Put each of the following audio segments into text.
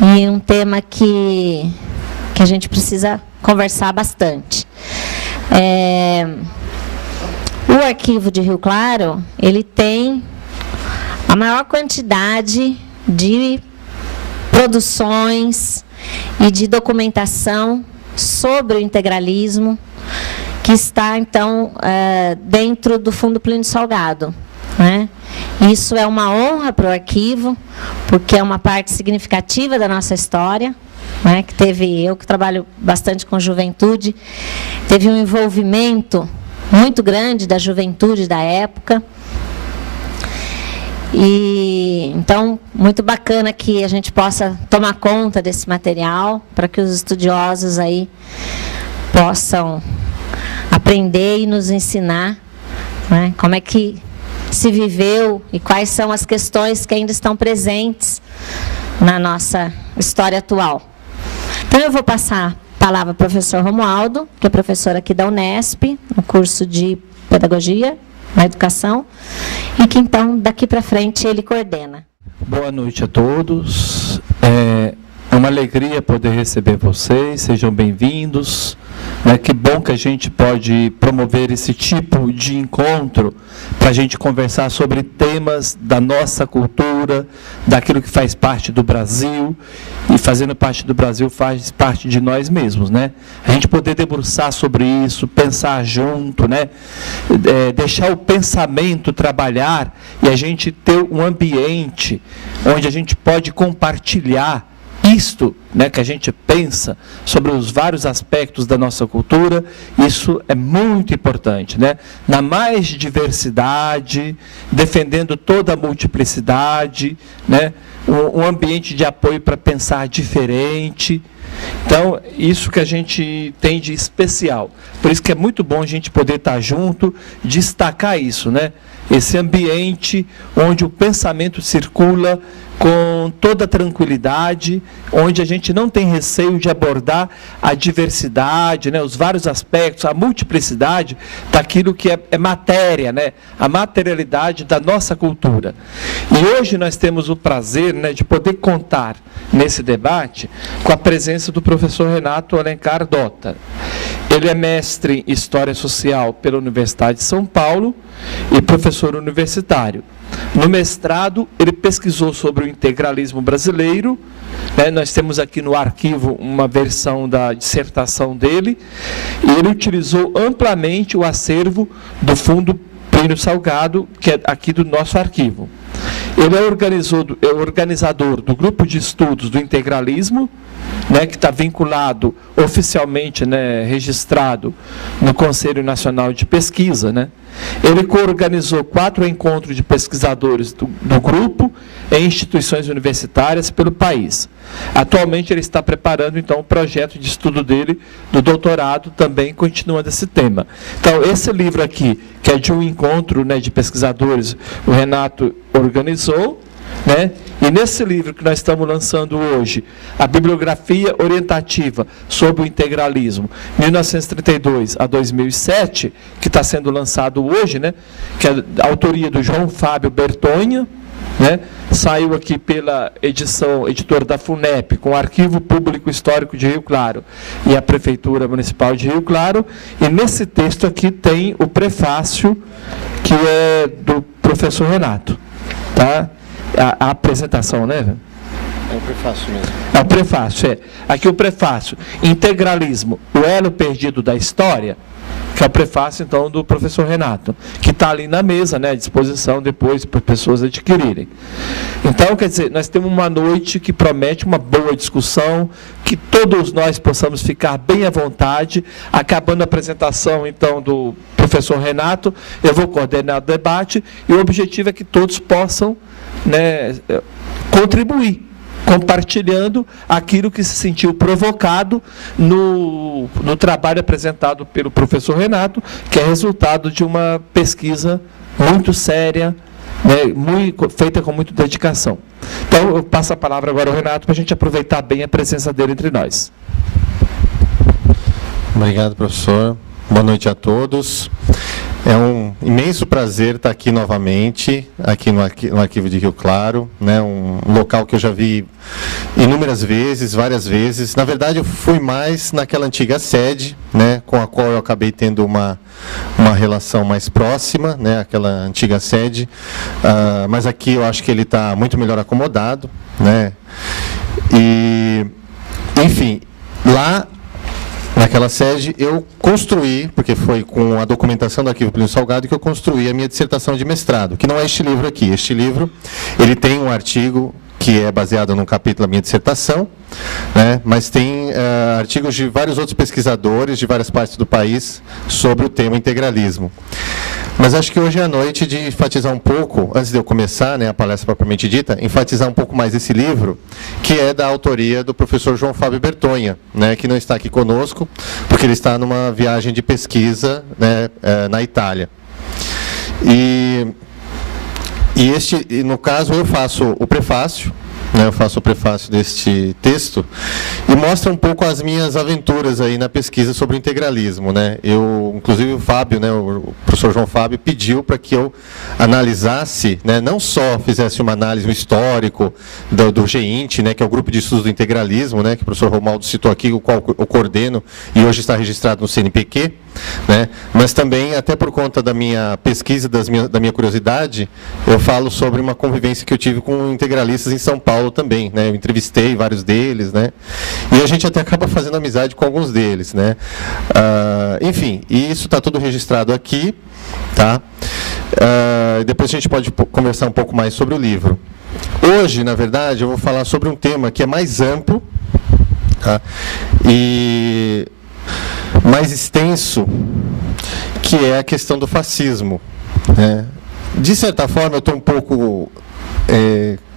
e um tema que a gente precisa conversar bastante. O arquivo de Rio Claro, ele tem a maior quantidade de produções e de documentação sobre o integralismo, que está, então, dentro do Fundo Plínio Salgado, né? Isso é uma honra para o arquivo, porque é uma parte significativa da nossa história, né? Que teve, eu que trabalho bastante com juventude, teve um envolvimento muito grande da juventude da época. E então, muito bacana que a gente possa tomar conta desse material, para que os estudiosos aí possam aprender e nos ensinar, né, como é que se viveu e quais são as questões que ainda estão presentes na nossa história atual. Então, eu vou passar a palavra ao professor Romualdo, que é professor aqui da Unesp, no curso de Pedagogia na Educação, e que, então, daqui para frente, ele coordena. Boa noite a todos. É uma alegria poder receber vocês, sejam bem-vindos. Que bom que a gente pode promover esse tipo de encontro para a gente conversar sobre temas da nossa cultura, daquilo que faz parte do Brasil, e fazendo parte do Brasil faz parte de nós mesmos, né? A gente poder debruçar sobre isso, pensar junto, né? Deixar o pensamento trabalhar e a gente ter um ambiente onde a gente pode compartilhar isto, né, que a gente pensa sobre os vários aspectos da nossa cultura. Isso é muito importante, né? Na mais diversidade, defendendo toda a multiplicidade, né? Um ambiente de apoio para pensar diferente. Então, isso que a gente tem de especial. Por isso que é muito bom a gente poder estar junto, destacar isso, né? Esse ambiente onde o pensamento circula com toda tranquilidade, onde a gente não tem receio de abordar a diversidade, né, os vários aspectos, a multiplicidade daquilo que é matéria, né, a materialidade da nossa cultura. E hoje nós temos o prazer, né, de poder contar nesse debate com a presença do professor Renato Alencar Dota. Ele é mestre em História Social pela Universidade de São Paulo e professor universitário. No mestrado, ele pesquisou sobre o integralismo brasileiro, né? Nós temos aqui no arquivo uma versão da dissertação dele, e ele utilizou amplamente o acervo do Fundo Plínio Salgado, que é aqui do nosso arquivo. Ele é organizador do grupo de estudos do integralismo, né, que está vinculado oficialmente, né, registrado no Conselho Nacional de Pesquisa, né? Ele coorganizou 4 encontros de pesquisadores do grupo em instituições universitárias pelo país. Atualmente ele está preparando, então, o projeto de estudo dele, do doutorado, também continuando esse tema. Então, esse livro aqui, que é de um encontro, né, de pesquisadores, o Renato organizou, né? E nesse livro que nós estamos lançando hoje, a bibliografia orientativa sobre o integralismo, 1932 a 2007, que está sendo lançado hoje, né? Que é a autoria do João Fábio Bertonha, né? Saiu aqui pela editora da FUNEP, com o Arquivo Público Histórico de Rio Claro e a Prefeitura Municipal de Rio Claro. E nesse texto aqui tem o prefácio, que é do professor Renato, tá? A apresentação, né? É o prefácio mesmo. É o prefácio, é. Aqui o prefácio. Integralismo, o elo perdido da história, que é o prefácio, então, do professor Renato, que está ali na mesa, né, à disposição depois para pessoas adquirirem. Então, quer dizer, nós temos uma noite que promete uma boa discussão, que todos nós possamos ficar bem à vontade. Acabando a apresentação, então, do professor Renato, eu vou coordenar o debate, e o objetivo é que todos possam, né, contribuir, compartilhando aquilo que se sentiu provocado no trabalho apresentado pelo professor Renato, que é resultado de uma pesquisa muito séria, né, feita com muita dedicação. Então, eu passo a palavra agora ao Renato, para a gente aproveitar bem a presença dele entre nós. Obrigado, professor. Boa noite a todos. É um imenso prazer estar aqui novamente, aqui no Arquivo de Rio Claro, né? Um local que eu já vi inúmeras vezes, várias vezes. Na verdade, eu fui mais naquela antiga sede, né? Com a qual eu acabei tendo uma relação mais próxima, né? Aquela antiga sede. Mas aqui eu acho que ele está muito melhor acomodado, né? E, enfim, lá naquela sede, eu construí, porque foi com a documentação do Arquivo Plínio Salgado que eu construí a minha dissertação de mestrado, que não é este livro aqui. Este livro, ele tem um artigo que é baseado num capítulo da minha dissertação, né, mas tem artigos de vários outros pesquisadores de várias partes do país sobre o tema integralismo. Mas acho que hoje é a noite de enfatizar um pouco, antes de eu começar, né, a palestra propriamente dita, enfatizar um pouco mais esse livro, que é da autoria do professor João Fábio Bertonha, né, que não está aqui conosco, porque ele está numa viagem de pesquisa, né, na Itália. E no caso, eu faço o prefácio, né, eu faço o prefácio deste texto, e mostra um pouco as minhas aventuras aí na pesquisa sobre o integralismo, né? Inclusive o Fábio, né, o professor João Fábio, pediu para que eu analisasse, né, não só fizesse uma análise, um histórico do GEINT, né, que é o Grupo de Estudos do Integralismo, né, que o professor Romaldo citou aqui, o qual eu coordeno, e hoje está registrado no CNPq, né, mas também, até por conta da minha pesquisa, da minha curiosidade, eu falo sobre uma convivência que eu tive com integralistas em São Paulo também, né, eu entrevistei vários deles, né, e a gente até acaba fazendo amizade com alguns deles, né. Enfim, e isso está tudo registrado aqui, tá? Depois a gente pode conversar um pouco mais sobre o livro. Hoje, na verdade, eu vou falar sobre um tema que é mais amplo, tá? E mais extenso, que é a questão do fascismo, né? De certa forma, eu estou um pouco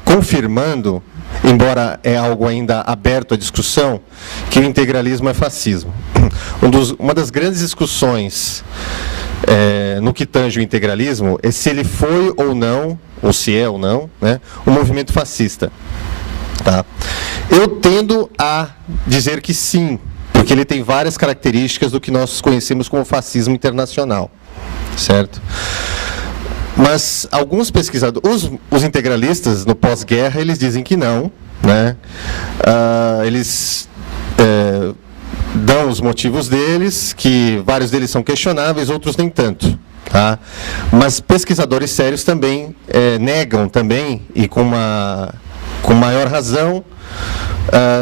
confirmando, embora é algo ainda aberto à discussão, que o integralismo é fascismo. Uma das grandes discussões no que tange o integralismo é se ele foi ou não, ou se é ou não, né, um movimento fascista. Tá? Eu tendo a dizer que sim, porque ele tem várias características do que nós conhecemos como fascismo internacional, certo? Mas alguns pesquisadores, os integralistas no pós-guerra, eles dizem que não, né? Eles dão os motivos deles, que vários deles são questionáveis, outros nem tanto, tá? Mas pesquisadores sérios também negam também, e com maior razão,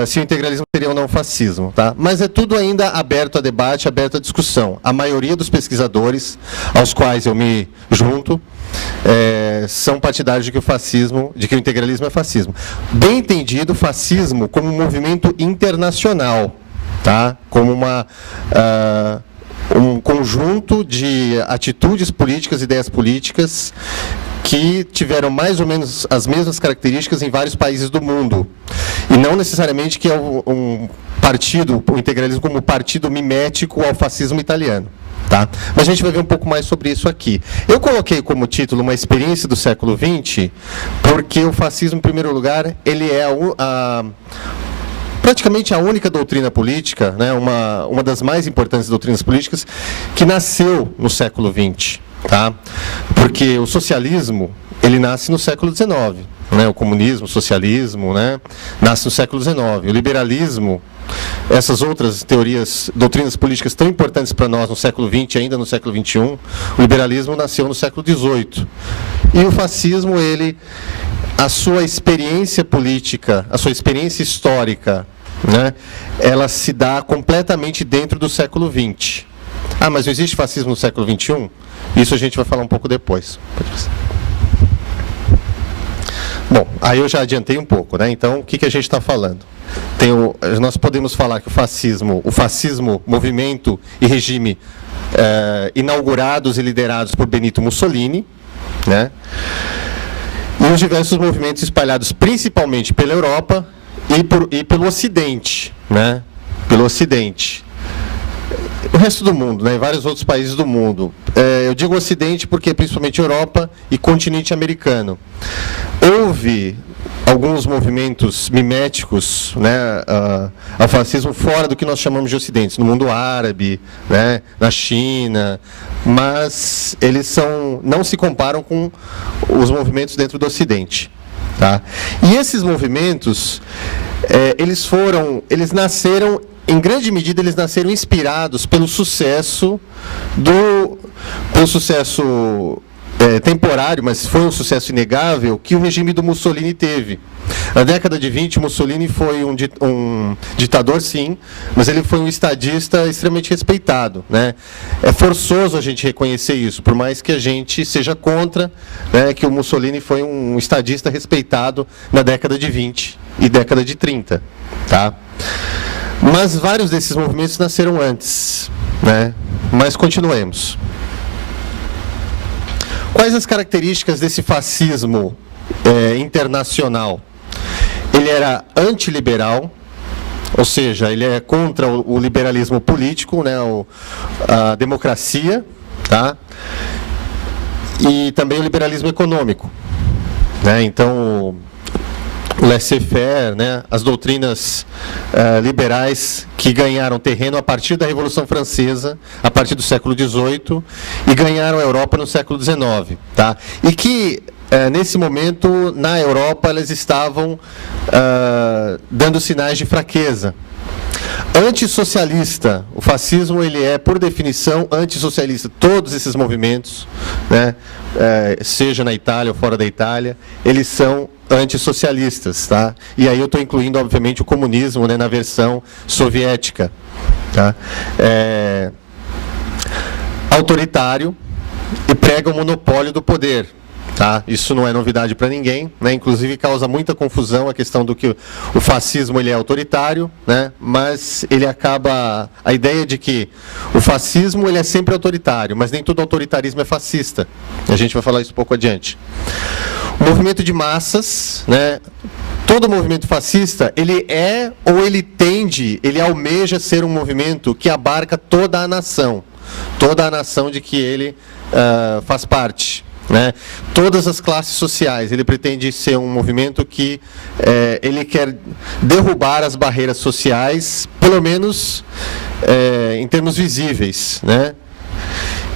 se o integralismo seria ou não fascismo, tá? Mas é tudo ainda aberto a debate, aberto a discussão. A maioria dos pesquisadores, aos quais eu me junto, são partidários de que o integralismo é fascismo. Bem entendido, fascismo como um movimento internacional, tá? Como um conjunto de atitudes políticas, ideias políticas, que tiveram mais ou menos as mesmas características em vários países do mundo. E não necessariamente que é um partido, o integralismo como partido mimético ao fascismo italiano. Tá? Mas a gente vai ver um pouco mais sobre isso aqui. Eu coloquei como título uma experiência do século XX, porque o fascismo, em primeiro lugar, ele é praticamente a única doutrina política, né, uma das mais importantes doutrinas políticas, que nasceu no século XX. Tá? Porque o socialismo, ele nasce no século XIX. Né? O comunismo, o socialismo, né, nasce no século XIX. O liberalismo, essas outras teorias, doutrinas políticas tão importantes para nós no século XX, ainda no século XXI, o liberalismo nasceu no século XVIII. E o fascismo, a sua experiência política, a sua experiência histórica, né, ela se dá completamente dentro do século XX. Mas não existe fascismo no século XXI? Isso a gente vai falar um pouco depois. Bom, aí eu já adiantei um pouco, né? Então, o que a gente está falando? Nós podemos falar que o fascismo, movimento e regime inaugurados e liderados por Benito Mussolini, né? E os diversos movimentos espalhados principalmente pela Europa e pelo Ocidente, né? Pelo Ocidente. O resto do mundo, né, em vários outros países do mundo. Eu digo Ocidente porque principalmente Europa e continente americano. Houve alguns movimentos miméticos, né, ao fascismo fora do que nós chamamos de Ocidente, no mundo árabe, né, na China, mas eles não se comparam com os movimentos dentro do Ocidente. Tá? E esses movimentos, eles nasceram, em grande medida, eles nasceram inspirados pelo sucesso temporário, mas foi um sucesso inegável, que o regime do Mussolini teve. Na década de 20, Mussolini foi um ditador, sim, mas ele foi um estadista extremamente respeitado, né? É forçoso a gente reconhecer isso, por mais que a gente seja contra, né, que o Mussolini foi um estadista respeitado na década de 20 e década de 30. Tá? Mas vários desses movimentos nasceram antes, né? Mas continuemos. Quais as características desse fascismo internacional? Ele era antiliberal, ou seja, ele é contra o liberalismo político, né, a democracia, tá? E também o liberalismo econômico, né? Então, o laissez-faire, né, as doutrinas liberais que ganharam terreno a partir da Revolução Francesa, a partir do século XVIII, e ganharam a Europa no século XIX. Tá? E que, nesse momento, na Europa, elas estavam dando sinais de fraqueza. Antissocialista, o fascismo ele é, por definição, antissocialista. Todos esses movimentos, né, seja na Itália ou fora da Itália, eles são antissocialistas, tá? E aí eu estou incluindo, obviamente, o comunismo, né, na versão soviética, tá? Autoritário e prega o monopólio do poder. Tá? Isso não é novidade para ninguém, né? Inclusive causa muita confusão a questão do que o fascismo ele é autoritário, né? Mas ele acaba a ideia de que o fascismo ele é sempre autoritário, mas nem todo autoritarismo é fascista. A gente vai falar isso um pouco adiante. O movimento de massas, né? Todo movimento fascista ele é ou ele almeja ser um movimento que abarca toda a nação de que ele faz parte. Né? Todas as classes sociais, ele pretende ser um movimento que ele quer derrubar as barreiras sociais, pelo menos em termos visíveis, né?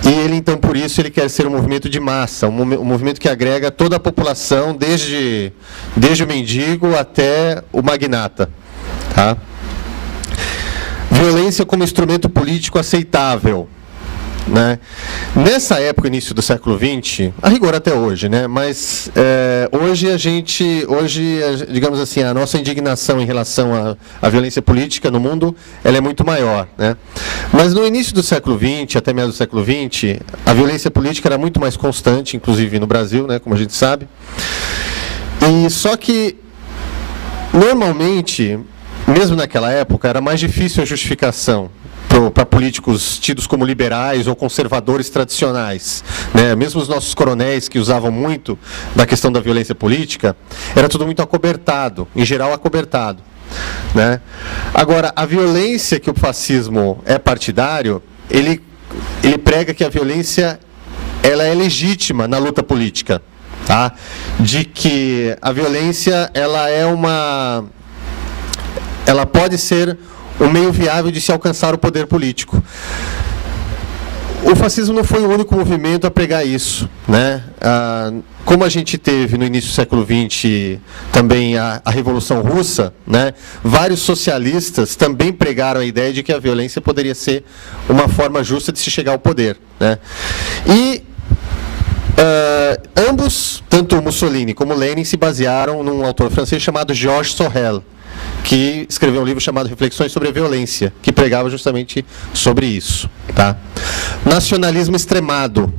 E ele, então, por isso, ele quer ser um movimento de massa, um movimento que agrega toda a população, desde o mendigo até o magnata. Tá? Violência como instrumento político aceitável. Né? Nessa época, início do século XX, a rigor até hoje, né? Mas hoje, digamos assim, a nossa indignação em relação à violência política no mundo, ela é muito maior, né? Mas no início do século XX, até meados do século XX, a violência política era muito mais constante, inclusive no Brasil, né? Como a gente sabe. E só que, normalmente, mesmo naquela época, era mais difícil a justificação para políticos tidos como liberais ou conservadores tradicionais, né? Mesmo os nossos coronéis que usavam muito da questão da violência política, era tudo muito acobertado, em geral acobertado, né? Agora, a violência que o fascismo é partidário, ele prega que a violência ela é legítima na luta política, tá? De que a violência ela pode ser um meio viável de se alcançar o poder político. O fascismo não foi o único movimento a pregar isso, né? Como a gente teve no início do século XX também a Revolução Russa, né? Vários socialistas também pregaram a ideia de que a violência poderia ser uma forma justa de se chegar ao poder, né? E ambos, tanto Mussolini como Lenin, se basearam num autor francês chamado Georges Sorel, que escreveu um livro chamado Reflexões sobre a Violência, que pregava justamente sobre isso. Tá? Nacionalismo extremado.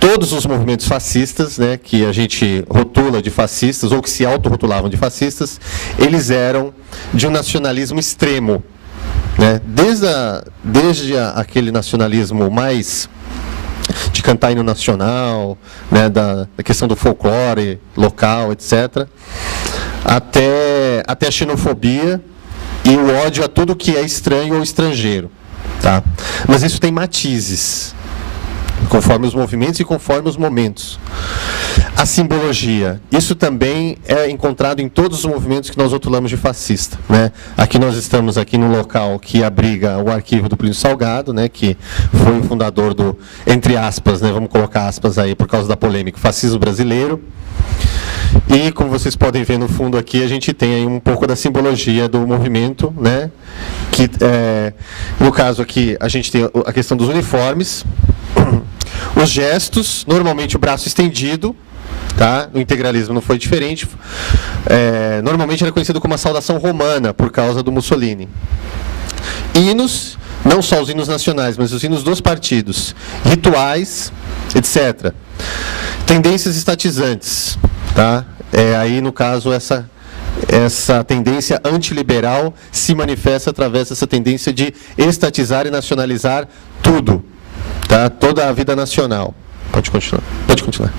Todos os movimentos fascistas, né, que a gente rotula de fascistas, ou que se autorrotulavam de fascistas, eles eram de um nacionalismo extremo. Né? Desde aquele nacionalismo mais de cantar hino nacional, né, da questão do folclore local, etc., até a xenofobia e o ódio a tudo que é estranho ou estrangeiro. Tá? Mas isso tem matizes, conforme os movimentos e conforme os momentos. a simbologia. Isso também é encontrado em todos os movimentos que nós rotulamos de fascista, né? Aqui nós estamos aqui no local que abriga o arquivo do Plínio Salgado, né, que foi o fundador do, entre aspas, né, vamos colocar aspas aí por causa da polêmica, fascismo brasileiro. E, como vocês podem ver no fundo aqui, a gente tem aí um pouco da simbologia do movimento, né? Que, no caso aqui, a gente tem a questão dos uniformes, os gestos, normalmente o braço estendido, tá? O integralismo não foi diferente. Normalmente era conhecido como a saudação romana, por causa do Mussolini. Hinos, não só os hinos nacionais, mas os hinos dos partidos, rituais, etc. Tendências estatizantes, tá? Aí, no caso, essa tendência antiliberal se manifesta através dessa tendência de estatizar e nacionalizar tudo, tá? Toda a vida nacional. Pode continuar. Pode continuar.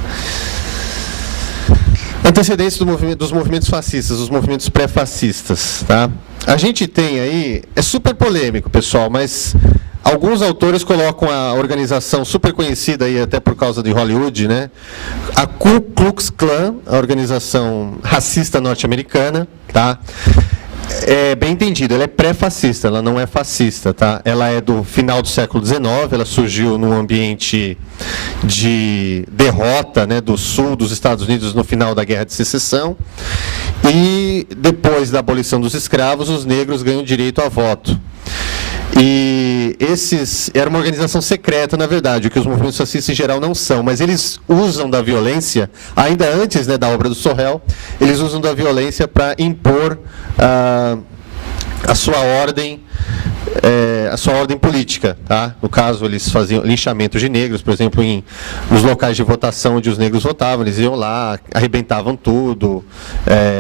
Antecedência dos movimentos fascistas, os movimentos pré-fascistas, tá? A gente tem aí, é super polêmico, pessoal, mas alguns autores colocam a organização super conhecida aí até por causa de Hollywood, né? A Ku Klux Klan, a organização racista norte-americana, tá? É bem entendido, ela é pré-fascista, ela não é fascista, tá? Ela é do final do século XIX, ela surgiu num ambiente de derrota, né, do sul dos Estados Unidos no final da Guerra de Secessão, e depois da abolição dos escravos, os negros ganham direito a voto. E era uma organização secreta, na verdade, o que os movimentos fascistas em geral não são, mas eles usam da violência, ainda antes, né, da obra do Sorrell, eles usam da violência para impor a sua ordem política, tá? No caso, eles faziam linchamento de negros, por exemplo, nos locais de votação onde os negros votavam, eles iam lá, arrebentavam tudo,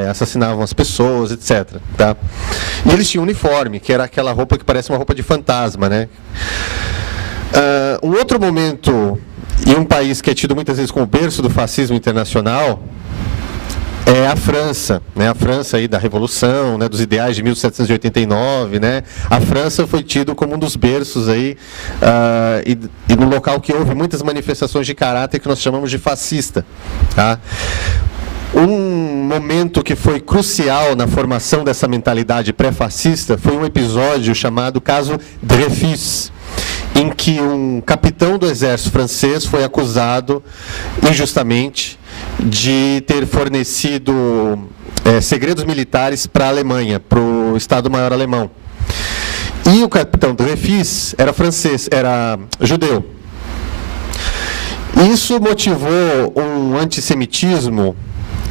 assassinavam as pessoas, etc. Tá? E eles tinham uniforme, que era aquela roupa que parece uma roupa de fantasma, né? Um outro momento, e um país que é tido muitas vezes como berço do fascismo internacional, é a França, né? A França aí da Revolução, né? Dos ideais de 1789, né? A França foi tido como um dos berços aí, e no local que houve muitas manifestações de caráter que nós chamamos de fascista, tá? Um momento que foi crucial na formação dessa mentalidade pré-fascista foi um episódio chamado caso Dreyfus, em que um capitão do exército francês foi acusado injustamente de ter fornecido segredos militares para a Alemanha, para o Estado-Maior alemão. E o capitão Dreyfus era francês, era judeu. Isso motivou um antissemitismo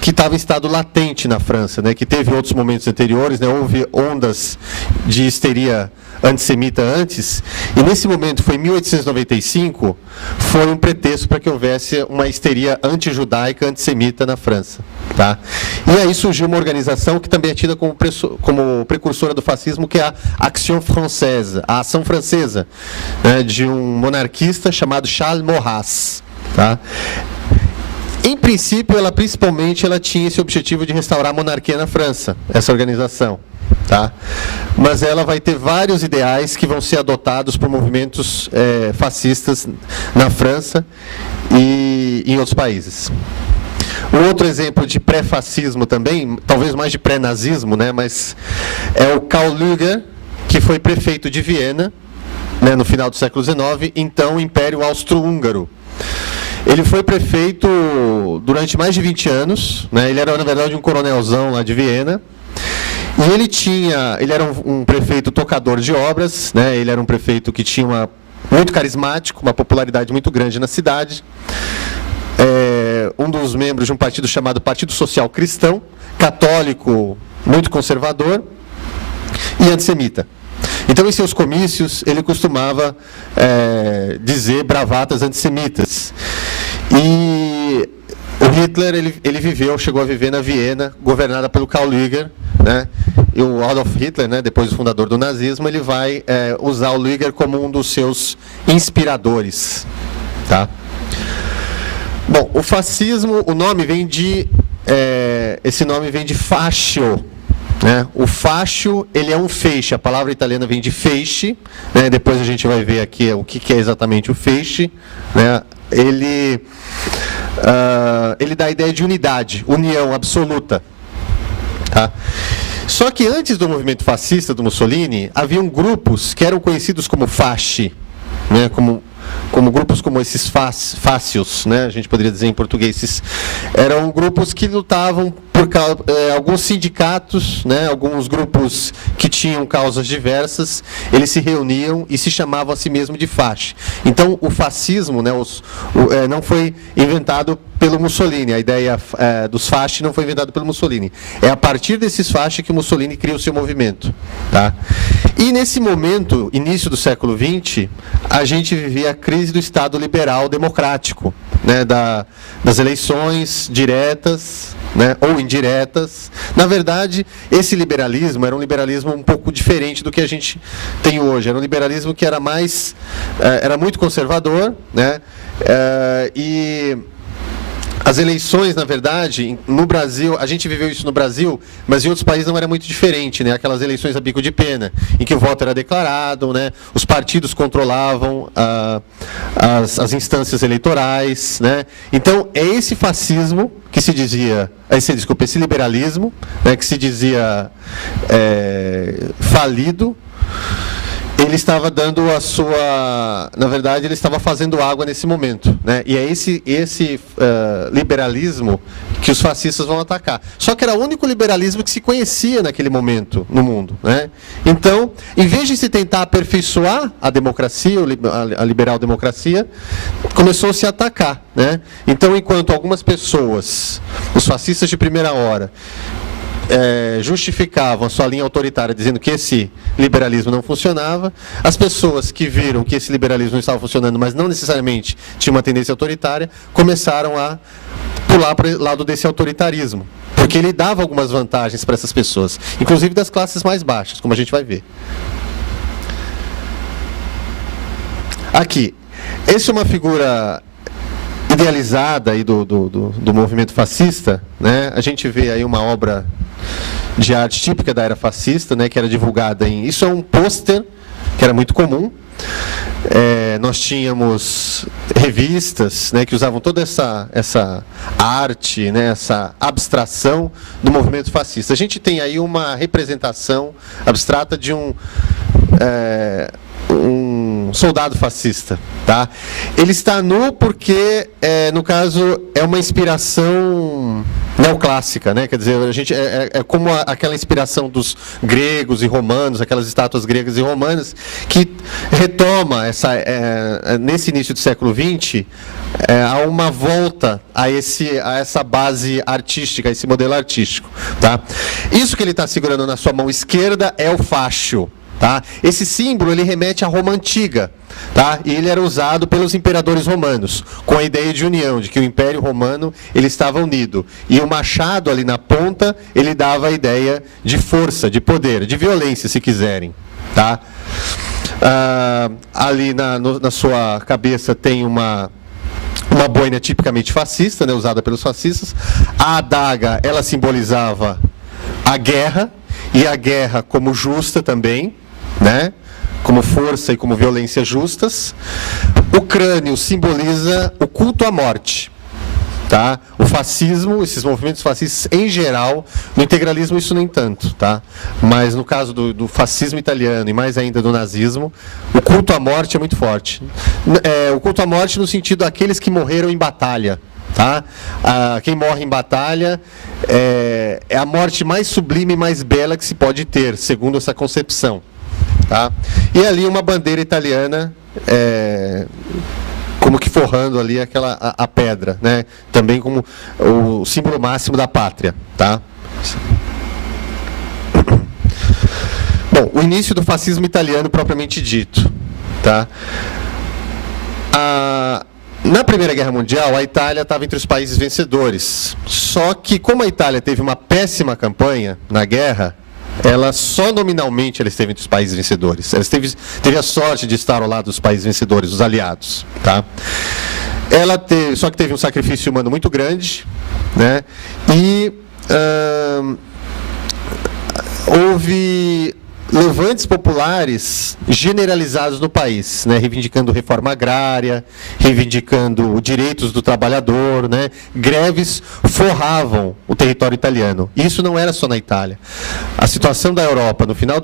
que estava em estado latente na França, né, que teve outros momentos anteriores, né, houve ondas de histeria antissemita antes, e nesse momento, foi em 1895, foi um pretexto para que houvesse uma histeria antijudaica, antissemita na França. Tá? E aí surgiu uma organização que também é tida como precursora do fascismo, que é a Action Française, a Ação Francesa, né, de um monarquista chamado Charles Maurras. Tá? Em princípio, ela tinha esse objetivo de restaurar a monarquia na França, essa organização. Tá? Mas ela vai ter vários ideais que vão ser adotados por movimentos fascistas na França e em outros países. Um outro exemplo de pré-fascismo também, talvez mais de pré-nazismo, né, mas é o Karl Lueger, que foi prefeito de Viena, né, no final do século XIX, então Império Austro-Húngaro. Ele foi prefeito durante mais de 20 anos, né, ele era, na verdade, um coronelzão lá de Viena, e ele era um prefeito tocador de obras, né, ele era um prefeito que tinha muito carismático, uma popularidade muito grande na cidade, um dos membros de um partido chamado Partido Social Cristão, católico, muito conservador e antissemita. Então, em seus comícios, ele costumava dizer bravatas antissemitas. E o Hitler, ele chegou a viver na Viena, governada pelo Karl Lueger, né? E o Adolf Hitler, né, depois o fundador do nazismo, ele vai usar o Lueger como um dos seus inspiradores. Tá? Bom, o fascismo, o nome vem de... esse nome vem de fascio. Né? O fascio, ele é um feixe, a palavra italiana vem de feixe, né? Depois a gente vai ver aqui o que é exatamente o feixe, né? Ele ele dá a ideia de unidade, união absoluta. Tá? Só que antes do movimento fascista do Mussolini, haviam grupos que eram conhecidos como fasci, né, como grupos como esses fácios, né, a gente poderia dizer em português. Eram grupos que lutavam por alguns sindicatos, né, alguns grupos que tinham causas diversas, eles se reuniam e se chamavam a si mesmo de fasci. Então, o fascismo, né, não foi inventado pelo Mussolini, a ideia dos fasci não foi inventada pelo Mussolini. É a partir desses fasci que o Mussolini cria o seu movimento. Tá? E nesse momento, início do século XX, a gente vivia a crise do Estado liberal democrático, né, das eleições diretas, né, ou indiretas. Na verdade, esse liberalismo era um liberalismo um pouco diferente do que a gente tem hoje. Era um liberalismo que era muito conservador, né, e as eleições, na verdade, no Brasil, a gente viveu isso no Brasil, mas em outros países não era muito diferente, né? Aquelas eleições a bico de pena, em que o voto era declarado, né? Os partidos controlavam as instâncias eleitorais, né? Então, é esse fascismo que se dizia, esse liberalismo, né, que se dizia falido, ele estava dando na verdade, ele estava fazendo água nesse momento, né? E é esse liberalismo que os fascistas vão atacar. Só que era o único liberalismo que se conhecia naquele momento no mundo, né? Então, em vez de se tentar aperfeiçoar a democracia, a liberal democracia, começou a se atacar, né? Então, enquanto algumas pessoas, os fascistas de primeira hora, justificavam a sua linha autoritária dizendo que esse liberalismo não funcionava, as pessoas que viram que esse liberalismo não estava funcionando, mas não necessariamente tinha uma tendência autoritária, começaram a pular para o lado desse autoritarismo, porque ele dava algumas vantagens para essas pessoas, inclusive das classes mais baixas, como a gente vai ver. Aqui, essa é uma figura idealizada aí do movimento fascista, né? A gente vê aí uma obra de arte típica da era fascista, né, que era divulgada isso é um pôster que era muito comum. Nós tínhamos revistas, né, que usavam toda essa arte, né, essa abstração do movimento fascista. A gente tem aí uma representação abstrata de um soldado fascista, tá? Ele está nu porque, no caso, é uma inspiração neoclássica, né? Quer dizer, a gente é como aquela inspiração dos gregos e romanos, aquelas estátuas gregas e romanas, que retoma nesse início do século XX, há uma volta a essa base artística, a esse modelo artístico, tá? Isso que ele está segurando na sua mão esquerda é o fascio. Tá? Esse símbolo ele remete à Roma antiga, tá? E ele era usado pelos imperadores romanos, com a ideia de união, de que o Império Romano ele estava unido. E o machado ali na ponta, ele dava a ideia de força, de poder, de violência, se quiserem. Tá? Ali na sua cabeça tem uma boina tipicamente fascista, né, usada pelos fascistas. A adaga, ela simbolizava a guerra, e a guerra como justa também, né? Como força e como violência justas. O crânio simboliza o culto à morte. Tá? O fascismo, esses movimentos fascistas em geral, no integralismo isso nem tanto, tá? Mas no caso do fascismo italiano e mais ainda do nazismo, o culto à morte é muito forte. O culto à morte no sentido daqueles que morreram em batalha. Tá? Quem morre em batalha é a morte mais sublime e mais bela que se pode ter, segundo essa concepção. Tá? E ali uma bandeira italiana, como que forrando ali a pedra, né? Também como o símbolo máximo da pátria. Tá? Bom, o início do fascismo italiano propriamente dito. Tá? Na Primeira Guerra Mundial, a Itália estava entre os países vencedores. Só que, como a Itália teve uma péssima campanha na guerra, ela só nominalmente ela esteve entre os países vencedores. Ela teve a sorte de estar ao lado dos países vencedores, os aliados. Tá? Só que teve um sacrifício humano muito grande, né? E houve levantes populares generalizados no país, né, reivindicando reforma agrária, reivindicando direitos do trabalhador, né, greves forravam o território italiano. Isso não era só na Itália. A situação da Europa, no final,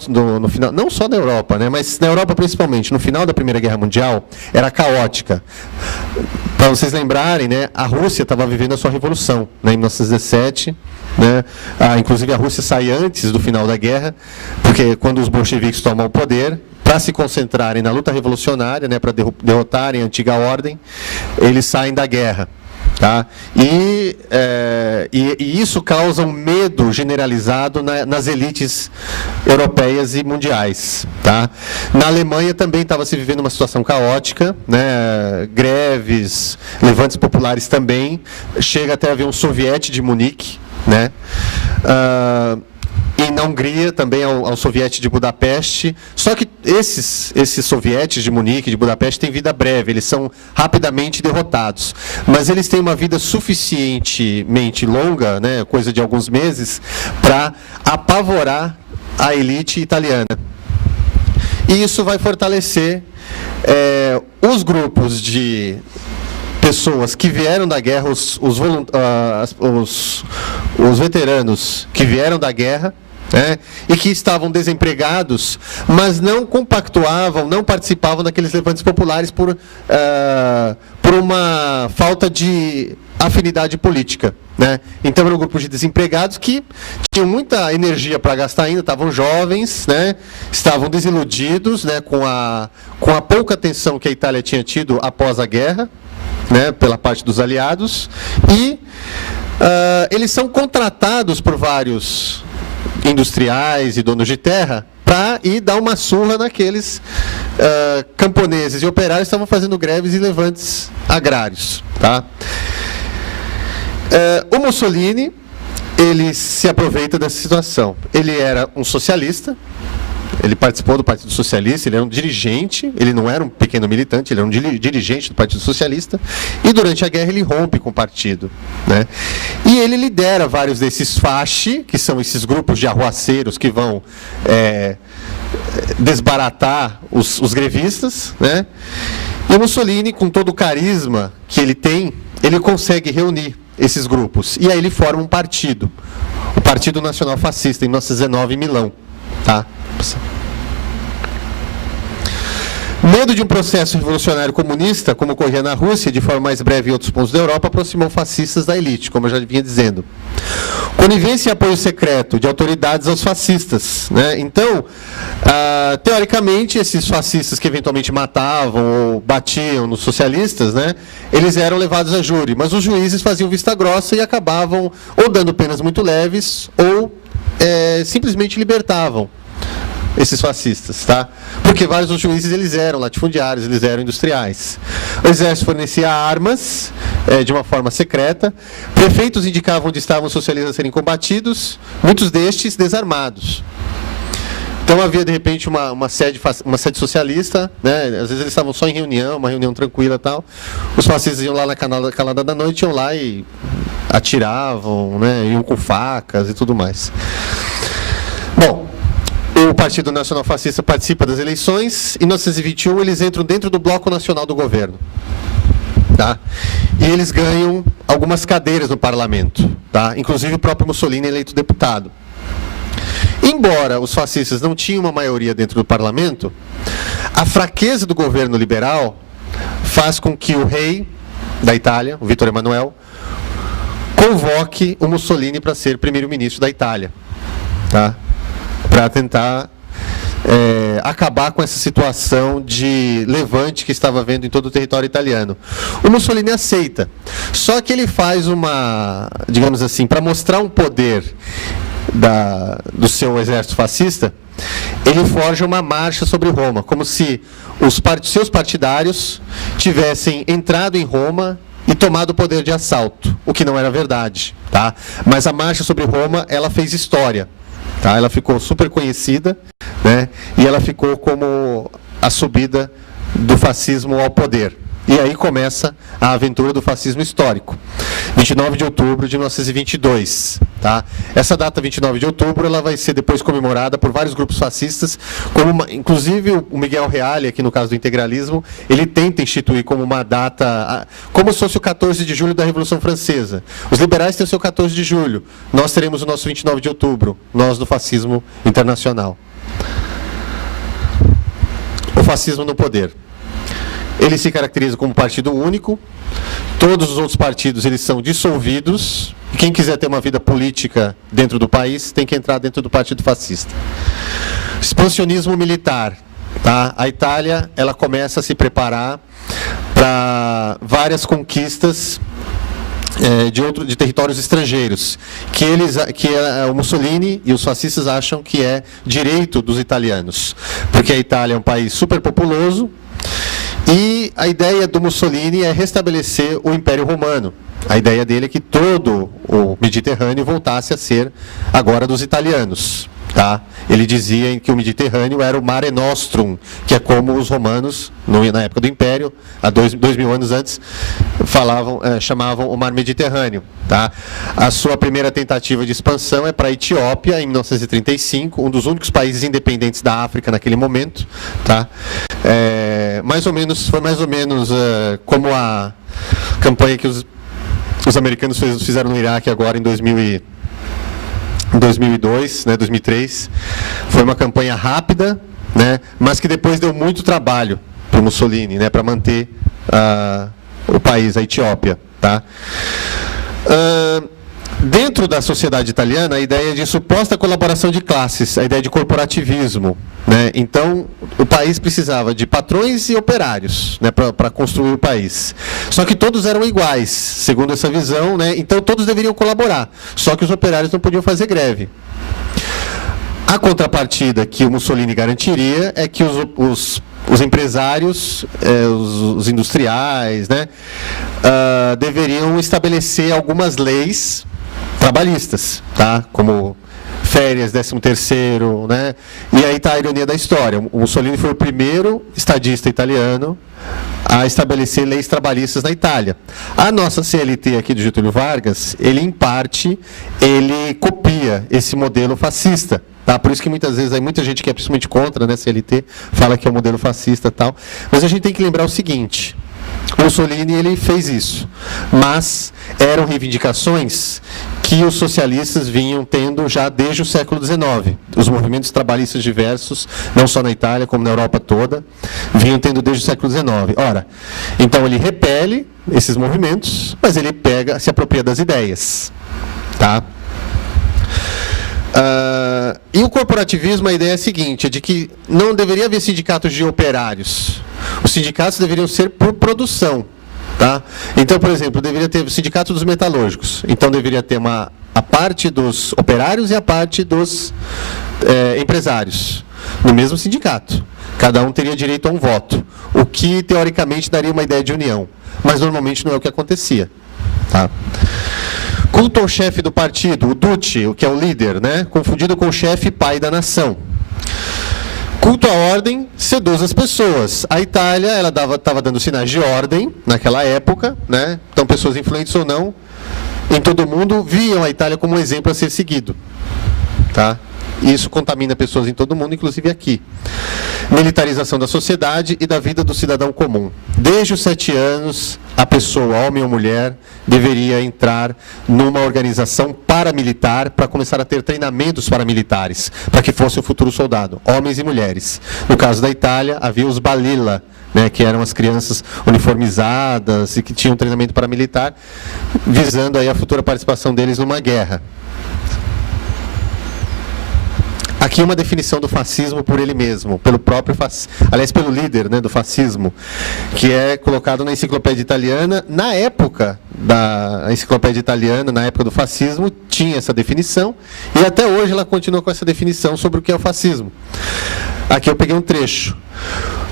não só na Europa, né, mas na Europa principalmente, no final da Primeira Guerra Mundial, era caótica. Para vocês lembrarem, né, a Rússia estava vivendo a sua revolução, né, em 1917, né, inclusive a Rússia sai antes do final da guerra, porque quando os bolcheviques tomam o poder, para se concentrarem na luta revolucionária, né, para derrotarem a antiga ordem, eles saem da guerra. Tá? E isso causa um medo generalizado nas elites europeias e mundiais. Tá? Na Alemanha também estava se vivendo uma situação caótica, né? Greves, levantes populares também, chega até a haver um soviete de Munique, né? E na Hungria também ao soviete de Budapeste. Só que esses sovietes de Munique, de Budapeste, têm vida breve, eles são rapidamente derrotados. Mas eles têm uma vida suficientemente longa, né, coisa de alguns meses, para apavorar a elite italiana. E isso vai fortalecer os grupos de pessoas que vieram da guerra, os veteranos que vieram da guerra, né, e que estavam desempregados, mas não compactuavam, não participavam daqueles levantes populares por uma falta de afinidade política. Né? Então, era um grupo de desempregados que tinham muita energia para gastar ainda, estavam jovens, né? Estavam desiludidos, né, com a pouca atenção que a Itália tinha tido após a guerra, né, pela parte dos aliados, e eles são contratados por vários industriais e donos de terra para ir dar uma surra naqueles camponeses e operários que estavam fazendo greves e levantes agrários. Tá? O Mussolini, ele se aproveita dessa situação. Ele era um socialista, ele participou do Partido Socialista, ele era um dirigente, ele não era um pequeno militante, ele era um dirigente do Partido Socialista, e durante a guerra ele rompe com o partido. Né? E ele lidera vários desses fasci, que são esses grupos de arruaceiros que vão desbaratar os grevistas. Né? E o Mussolini, com todo o carisma que ele tem, ele consegue reunir esses grupos. E aí ele forma um partido, o Partido Nacional Fascista, em 1919, em Milão. Tá? Medo de um processo revolucionário comunista, como ocorria na Rússia, de forma mais breve em outros pontos da Europa, aproximou fascistas da elite, como eu já vinha dizendo. Conivência e apoio secreto de autoridades aos fascistas. Né? Então, teoricamente, esses fascistas que eventualmente matavam ou batiam nos socialistas, né, eles eram levados a júri, mas os juízes faziam vista grossa e acabavam ou dando penas muito leves ou simplesmente libertavam esses fascistas, tá? Porque vários dos juízes eles eram latifundiários, eles eram industriais. O exército fornecia armas de uma forma secreta. Prefeitos indicavam onde estavam os socialistas a serem combatidos, muitos destes desarmados. Então havia de repente uma sede socialista, né? Às vezes eles estavam só em reunião, uma reunião tranquila e tal. Os fascistas iam lá na calada da noite, iam lá e atiravam, né? Iam com facas e tudo mais. Bom, o Partido Nacional Fascista participa das eleições. Em 1921, eles entram dentro do Bloco Nacional do Governo. Tá? E eles ganham algumas cadeiras no parlamento. Tá? Inclusive, o próprio Mussolini é eleito deputado. Embora os fascistas não tinham uma maioria dentro do parlamento, a fraqueza do governo liberal faz com que o rei da Itália, o Vittorio Emanuele, convoque o Mussolini para ser primeiro-ministro da Itália. Tá? Para tentar acabar com essa situação de levante que estava havendo em todo o território italiano. O Mussolini aceita, só que ele faz digamos assim, para mostrar um poder do seu exército fascista, ele forja uma marcha sobre Roma, como se os seus partidários tivessem entrado em Roma e tomado o poder de assalto, o que não era verdade. Tá? Mas a marcha sobre Roma, ela fez história. Tá? Ela ficou super conhecida, né? E ela ficou como a subida do fascismo ao poder. E aí começa a aventura do fascismo histórico. 29 de outubro de 1922. Tá? Essa data, 29 de outubro, ela vai ser depois comemorada por vários grupos fascistas, inclusive o Miguel Reale, aqui no caso do integralismo, ele tenta instituir como uma data, como se fosse o 14 de julho da Revolução Francesa. Os liberais têm o seu 14 de julho, nós teremos o nosso 29 de outubro, nós do fascismo internacional. O fascismo no poder. Ele se caracteriza como partido único, todos os outros partidos eles são dissolvidos, e quem quiser ter uma vida política dentro do país tem que entrar dentro do partido fascista. Expansionismo militar. Tá? A Itália ela começa a se preparar para várias conquistas de territórios estrangeiros, que o Mussolini e os fascistas acham que é direito dos italianos, porque a Itália é um país super populoso, e a ideia do Mussolini é restabelecer o Império Romano. A ideia dele é que todo o Mediterrâneo voltasse a ser agora dos italianos. Tá? Ele dizia que o Mediterrâneo era o Mare Nostrum, que é como os romanos, na época do Império, há 2000 anos antes, chamavam o Mar Mediterrâneo. Tá? A sua primeira tentativa de expansão é para a Etiópia, em 1935, um dos únicos países independentes da África naquele momento. Tá? Foi mais ou menos como a campanha que os americanos fizeram no Iraque agora em 2002, né, 2003, foi uma campanha rápida, né, mas que depois deu muito trabalho para o Mussolini, né, para manter o país, a Etiópia. Tá? Dentro da sociedade italiana, a ideia de suposta colaboração de classes, a ideia de corporativismo. Né? Então, o país precisava de patrões e operários, né, para construir o país. Só que todos eram iguais, segundo essa visão, né? Então todos deveriam colaborar, só que os operários não podiam fazer greve. A contrapartida que o Mussolini garantiria é que os empresários, os industriais, né, deveriam estabelecer algumas leis trabalhistas, tá? Como férias, 13º, né? E aí está a ironia da história. O Mussolini foi o primeiro estadista italiano a estabelecer leis trabalhistas na Itália. A nossa CLT aqui do Getúlio Vargas, em parte, ele copia esse modelo fascista. Tá? Por isso que muitas vezes, muita gente que é principalmente contra, né, CLT, fala que é um modelo fascista e tal. Mas a gente tem que lembrar o seguinte: o Mussolini ele fez isso, mas eram reivindicações que os socialistas vinham tendo já desde o século XIX. Os movimentos trabalhistas diversos, não só na Itália, como na Europa toda, vinham tendo desde o século XIX. Ora, então ele repele esses movimentos, mas ele se apropria das ideias. Tá? E o corporativismo, a ideia é a seguinte, é de que não deveria haver sindicatos de operários. Os sindicatos deveriam ser por produção. Tá? Então, por exemplo, deveria ter o sindicato dos metalúrgicos. Então, deveria ter a parte dos operários e a parte dos empresários, no mesmo sindicato. Cada um teria direito a um voto, o que, teoricamente, daria uma ideia de união. Mas, normalmente, não é o que acontecia. Tá? Culto ao chefe do partido, o Duce, o que é o líder, né? Confundido com o chefe pai da nação. Culto à ordem, seduz as pessoas. A Itália, ela estava dando sinais de ordem naquela época, né? Então pessoas influentes ou não, em todo o mundo, viam a Itália como um exemplo a ser seguido. Tá? E isso contamina pessoas em todo o mundo, inclusive aqui. Militarização da sociedade e da vida do cidadão comum. Desde os 7 anos, a pessoa, homem ou mulher, deveria entrar numa organização paramilitar para começar a ter treinamentos paramilitares, para que fosse o futuro soldado, homens e mulheres. No caso da Itália, havia os balilla, né, que eram as crianças uniformizadas e que tinham treinamento paramilitar, visando aí a futura participação deles numa guerra. Aqui uma definição do fascismo por ele mesmo, pelo líder, né, do fascismo, que é colocado na enciclopédia italiana. Na época da enciclopédia italiana, na época do fascismo, tinha essa definição, e até hoje ela continua com essa definição sobre o que é o fascismo. Aqui eu peguei um trecho.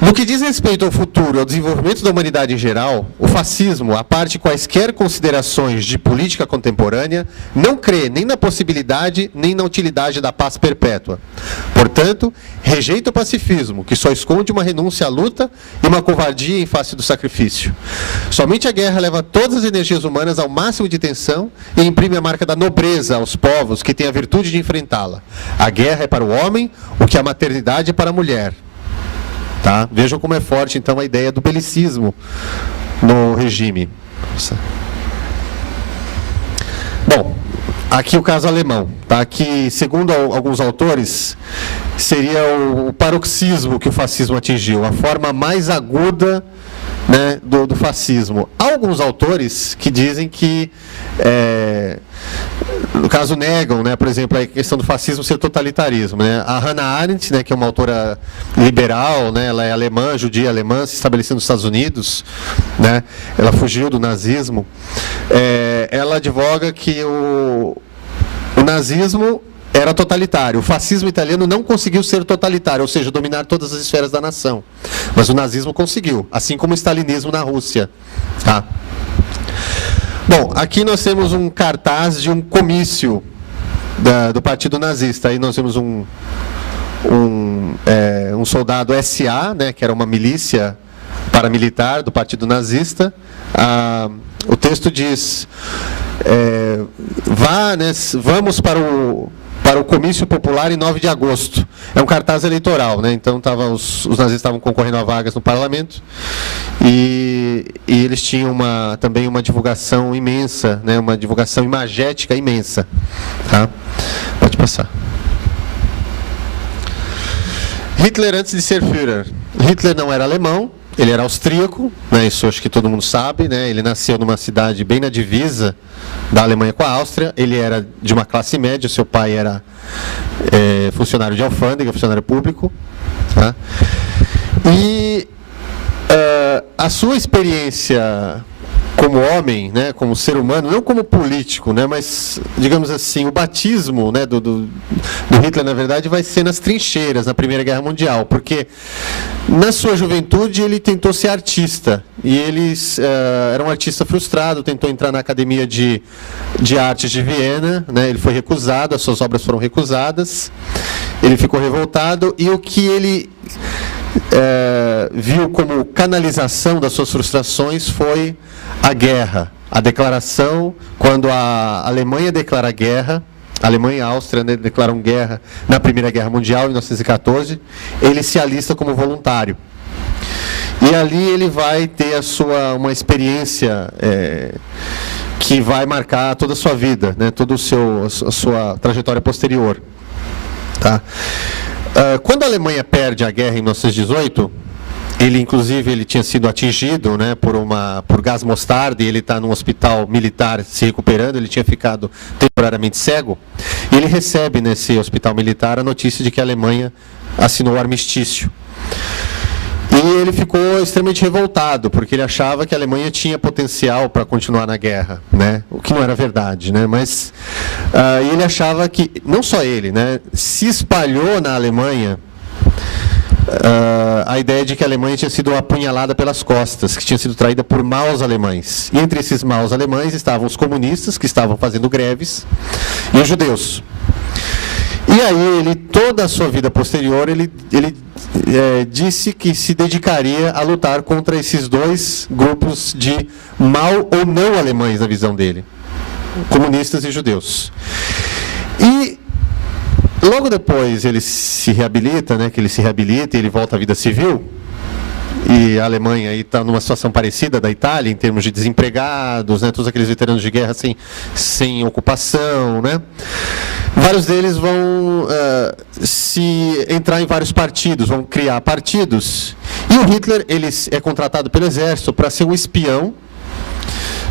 No que diz respeito ao futuro e ao desenvolvimento da humanidade em geral, o fascismo, a parte quaisquer considerações de política contemporânea, não crê nem na possibilidade nem na utilidade da paz perpétua. Portanto, rejeita o pacifismo, que só esconde uma renúncia à luta e uma covardia em face do sacrifício. Somente a guerra leva todas as energias humanas ao máximo de tensão e imprime a marca da nobreza aos povos que têm a virtude de enfrentá-la. A guerra é para o homem o que a maternidade é para a mulher. Tá? Vejam como é forte, então, a ideia do belicismo no regime. Bom, aqui o caso alemão, tá? Que, segundo alguns autores, seria o paroxismo que o fascismo atingiu, a forma mais aguda, né, do fascismo. Há alguns autores que dizem que, no caso, negam, né, por exemplo, a questão do fascismo ser totalitarismo. Né? A Hannah Arendt, né, que é uma autora liberal, né, ela é alemã, judia alemã, se estabeleceu nos Estados Unidos, né, ela fugiu do nazismo. Ela advoga que o nazismo era totalitário. O fascismo italiano não conseguiu ser totalitário, ou seja, dominar todas as esferas da nação. Mas o nazismo conseguiu, assim como o stalinismo na Rússia. Tá? Bom, aqui nós temos um cartaz de um comício do Partido Nazista. Aí nós temos um soldado SA, né, que era uma milícia paramilitar do Partido Nazista. O texto diz: vamos para o comício popular em 9 de agosto. É um cartaz eleitoral, né? Então os nazistas estavam concorrendo a vagas no parlamento e eles tinham também uma divulgação imensa, né? Uma divulgação imagética imensa. Tá? Pode passar. Hitler antes de ser Führer. Hitler não era alemão, ele era austríaco, né? Isso acho que todo mundo sabe, né? Ele nasceu numa cidade bem na divisa da Alemanha com a Áustria. Ele era de uma classe média, seu pai era funcionário de alfândega, funcionário público. Tá? E a sua experiência como homem, né, como ser humano, não como político, né, mas, digamos assim, o batismo, né, do Hitler, na verdade, vai ser nas trincheiras, na Primeira Guerra Mundial, porque na sua juventude ele tentou ser artista, e ele era um artista frustrado, tentou entrar na Academia de Artes de Viena, né, ele foi recusado, as suas obras foram recusadas, ele ficou revoltado, e o que ele viu como canalização das suas frustrações foi a guerra, a declaração, quando a Alemanha declara guerra, a Alemanha e a Áustria, né, declaram guerra na Primeira Guerra Mundial, em 1914, ele se alista como voluntário. E ali ele vai ter uma experiência que vai marcar toda a sua vida, né, toda a sua trajetória posterior. Tá? Quando a Alemanha perde a guerra em 1918, ele tinha sido atingido, né, por gás mostarda, e ele está num hospital militar se recuperando, ele tinha ficado temporariamente cego, e ele recebe nesse hospital militar a notícia de que a Alemanha assinou o armistício. E ele ficou extremamente revoltado, porque ele achava que a Alemanha tinha potencial para continuar na guerra, né? O que não era verdade, né? Mas ele achava que, não só ele, né, se espalhou na Alemanha a ideia de que a Alemanha tinha sido apunhalada pelas costas, que tinha sido traída por maus alemães. E entre esses maus alemães estavam os comunistas, que estavam fazendo greves, e os judeus. E aí, toda a sua vida posterior, ele disse que se dedicaria a lutar contra esses dois grupos de mal ou não alemães, na visão dele, comunistas e judeus. E logo depois ele se reabilita, né, e ele volta à vida civil, e a Alemanha está numa situação parecida da Itália, em termos de desempregados, né, todos aqueles veteranos de guerra sem ocupação, né? Vários deles vão se entrar em vários partidos, vão criar partidos, e o Hitler ele é contratado pelo exército para ser um espião,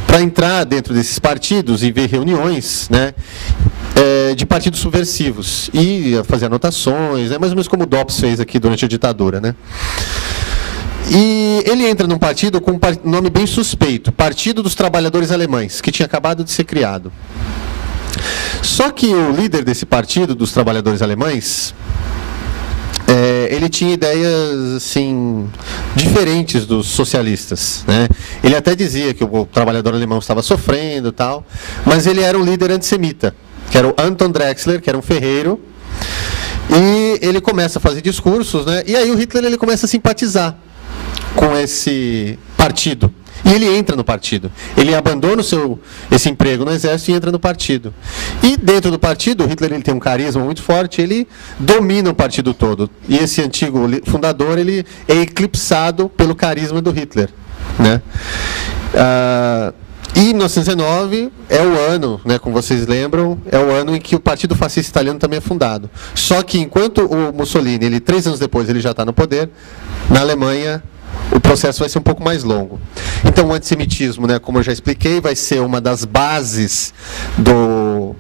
para entrar dentro desses partidos e ver reuniões, né, de partidos subversivos e fazer anotações, né, mais ou menos como o DOPS fez aqui durante a ditadura, né? E ele entra num partido com um nome bem suspeito, Partido dos Trabalhadores Alemães, que tinha acabado de ser criado. Só que o líder desse partido, dos trabalhadores alemães, ele tinha ideias assim, diferentes dos socialistas, né? Ele até dizia que o trabalhador alemão estava sofrendo e tal, mas ele era um líder antissemita, que era o Anton Drexler, que era um ferreiro, e ele começa a fazer discursos, né? E aí o Hitler ele começa a simpatizar com esse partido. E ele entra no partido. Ele abandona esse emprego no exército e entra no partido. E dentro do partido, o Hitler ele tem um carisma muito forte, ele domina o partido todo. E esse antigo fundador ele é eclipsado pelo carisma do Hitler, né? E 1919 é o ano, né, como vocês lembram, é o ano em que o Partido Fascista Italiano também é fundado. Só que enquanto o Mussolini, 3 anos depois, ele já está no poder, na Alemanha o processo vai ser um pouco mais longo. Então, o antissemitismo, né, como eu já expliquei, vai ser uma das bases do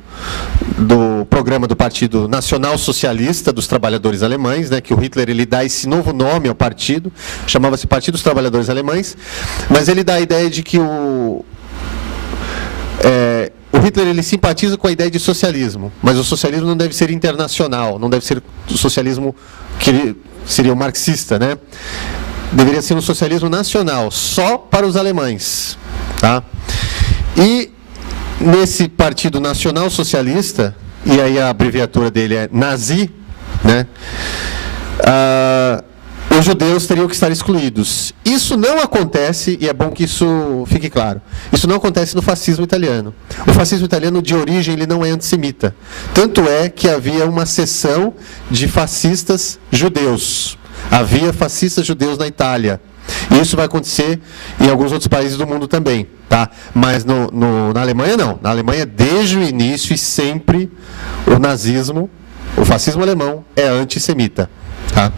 programa do Partido Nacional Socialista dos Trabalhadores Alemães, né, que o Hitler ele dá esse novo nome ao partido, chamava-se Partido dos Trabalhadores Alemães, mas ele dá a ideia de que o Hitler ele simpatiza com a ideia de socialismo, mas o socialismo não deve ser internacional, não deve ser o socialismo que seria o marxista, né? Deveria ser um socialismo nacional, só para os alemães, tá? E nesse Partido Nacional Socialista, e aí a abreviatura dele é Nazi, né? Os judeus teriam que estar excluídos. Isso não acontece, e é bom que isso fique claro, isso não acontece no fascismo italiano. O fascismo italiano, de origem, ele não é antissemita. Tanto é que havia uma seção de fascistas judeus. Havia fascistas judeus na Itália. E isso vai acontecer em alguns outros países do mundo também, tá? Mas na Alemanha, não. Na Alemanha, desde o início e sempre, o nazismo, o fascismo alemão, é antissemita, tá?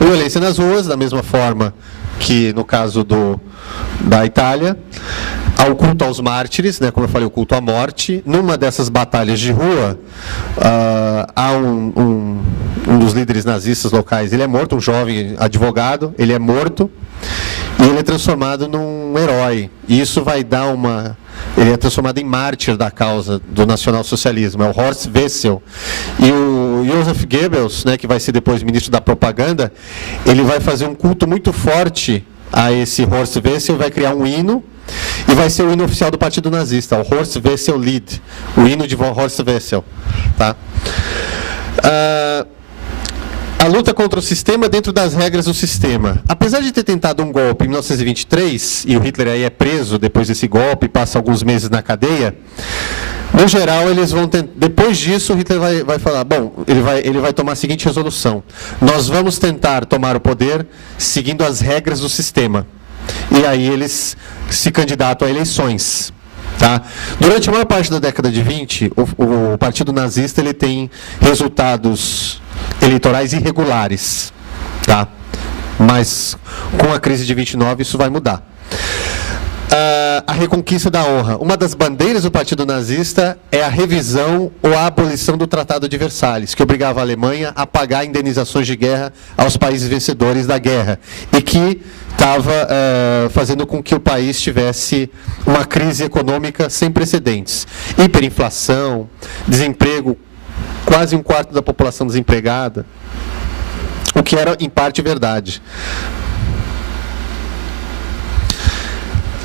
Violência nas ruas, da mesma forma que no caso da Itália. Há o culto aos mártires, né, como eu falei, o culto à morte. Numa dessas batalhas de rua, há um dos líderes nazistas locais, ele é morto, um jovem advogado, ele é morto, e ele é transformado num herói. E isso vai dar ele é transformado em mártir da causa do nacionalsocialismo, é o Horst Wessel. E o Joseph Goebbels, né, que vai ser depois ministro da propaganda, ele vai fazer um culto muito forte a esse Horst Wessel, vai criar um hino, e vai ser o hino oficial do Partido Nazista, o Horst Wessel Lied, o hino de Horst Wessel, tá? A luta contra o sistema dentro das regras do sistema. Apesar de ter tentado um golpe em 1923, e o Hitler aí é preso depois desse golpe, passa alguns meses na cadeia, no geral, eles vão depois disso, o Hitler vai falar, bom, ele vai tomar a seguinte resolução: nós vamos tentar tomar o poder seguindo as regras do sistema. E aí eles se candidatam a eleições, tá? Durante a maior parte da década de 20, o Partido Nazista ele tem resultados eleitorais irregulares, tá? Mas com a crise de 29 isso vai mudar. A reconquista da honra. Uma das bandeiras do Partido Nazista é a revisão ou a abolição do Tratado de Versalhes, que obrigava a Alemanha a pagar indenizações de guerra aos países vencedores da guerra, e que estava fazendo com que o país tivesse uma crise econômica sem precedentes. Hiperinflação, desemprego, quase um quarto da população desempregada, o que era, em parte, verdade.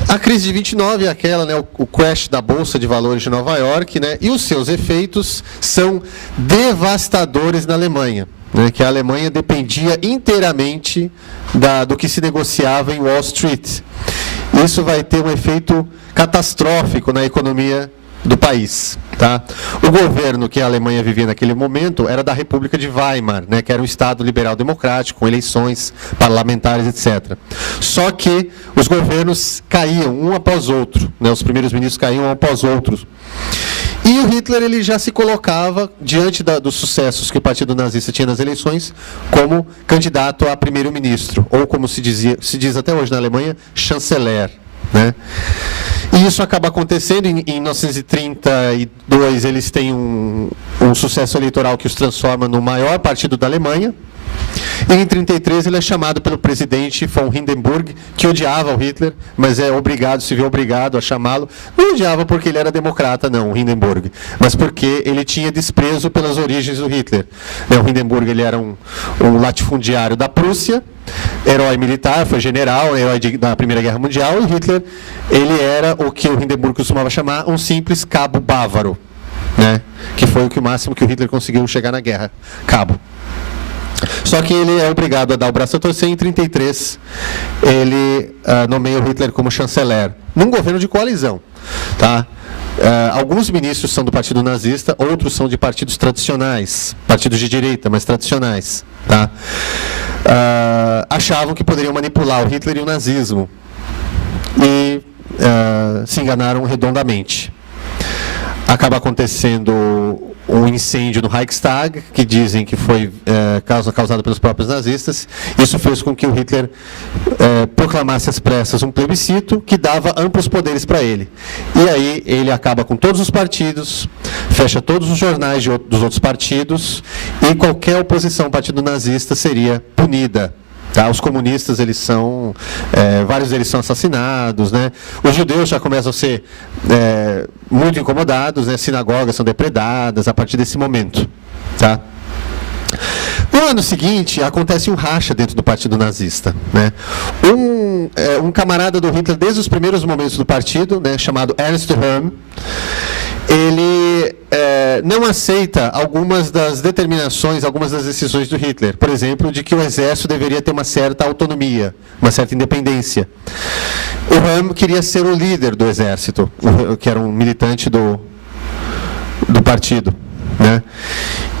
A crise de 29 é aquela, né, o crash da Bolsa de Valores de Nova York, né, e os seus efeitos são devastadores na Alemanha, né, que a Alemanha dependia inteiramente do que se negociava em Wall Street. Isso vai ter um efeito catastrófico na economia do país, tá? O governo que a Alemanha vivia naquele momento era da República de Weimar, né, que era um Estado liberal democrático, com eleições parlamentares, etc. Só que os governos caíam um após outro, né, os primeiros ministros caíam um após outros. E o Hitler ele já se colocava, diante dos sucessos que o Partido Nazista tinha nas eleições, como candidato a primeiro-ministro, ou como se diz até hoje na Alemanha, chanceler, né? E isso acaba acontecendo. Em 1932, eles têm um sucesso eleitoral que os transforma no maior partido da Alemanha. E em 1933 ele é chamado pelo presidente von Hindenburg, que odiava o Hitler, mas se viu obrigado a chamá-lo. Não odiava porque ele era democrata, não, o Hindenburg, mas porque ele tinha desprezo pelas origens do Hitler. O Hindenburg ele era um latifundiário da Prússia, herói militar, foi general, herói da Primeira Guerra Mundial, e Hitler ele era o que o Hindenburg costumava chamar um simples cabo bávaro, né? Que foi o máximo que o Hitler conseguiu chegar na guerra, cabo. Só que ele é obrigado a dar o braço a torcer. Em 1933 ele nomeia o Hitler como chanceler, num governo de coalizão, tá? Alguns ministros são do partido nazista, outros são de partidos tradicionais, partidos de direita, mas tradicionais, tá? Achavam que poderiam manipular o Hitler e o nazismo e se enganaram redondamente. Acaba acontecendo um incêndio no Reichstag, que dizem que foi causado pelos próprios nazistas. Isso fez com que o Hitler proclamasse às pressas um plebiscito que dava amplos poderes para ele. E aí ele acaba com todos os partidos, fecha todos os jornais dos outros partidos, e qualquer oposição ao partido nazista seria punida. Tá? Os comunistas, vários deles são assassinados, né? Os judeus já começam a ser muito incomodados, né? Sinagogas são depredadas a partir desse momento. Tá? No ano seguinte, acontece um racha dentro do partido nazista, né? Um camarada do Hitler, desde os primeiros momentos do partido, né, chamado Ernst Röhm, ele não aceita algumas das determinações, algumas das decisões do Hitler. Por exemplo, de que o exército deveria ter uma certa autonomia, uma certa independência. O Röhm queria ser o líder do exército, que era um militante do partido, né?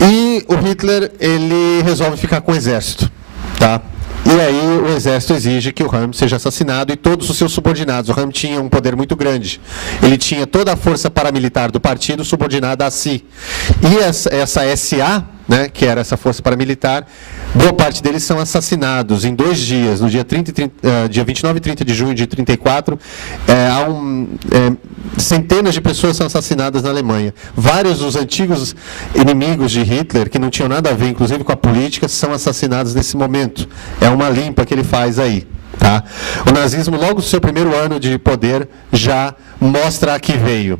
E o Hitler ele resolve ficar com o exército, tá? E aí o exército exige que o Röhm seja assassinado e todos os seus subordinados. O Röhm tinha um poder muito grande. Ele tinha toda a força paramilitar do partido subordinada a si. E essa SA, né, que era essa força paramilitar, boa parte deles são assassinados em 2 dias, no dia 29 e 30 de junho de 1934. Centenas de pessoas são assassinadas na Alemanha. Vários dos antigos inimigos de Hitler, que não tinham nada a ver, inclusive, com a política, são assassinados nesse momento. É uma limpa que ele faz aí. Tá? O nazismo, logo no seu primeiro ano de poder, já mostra a que veio.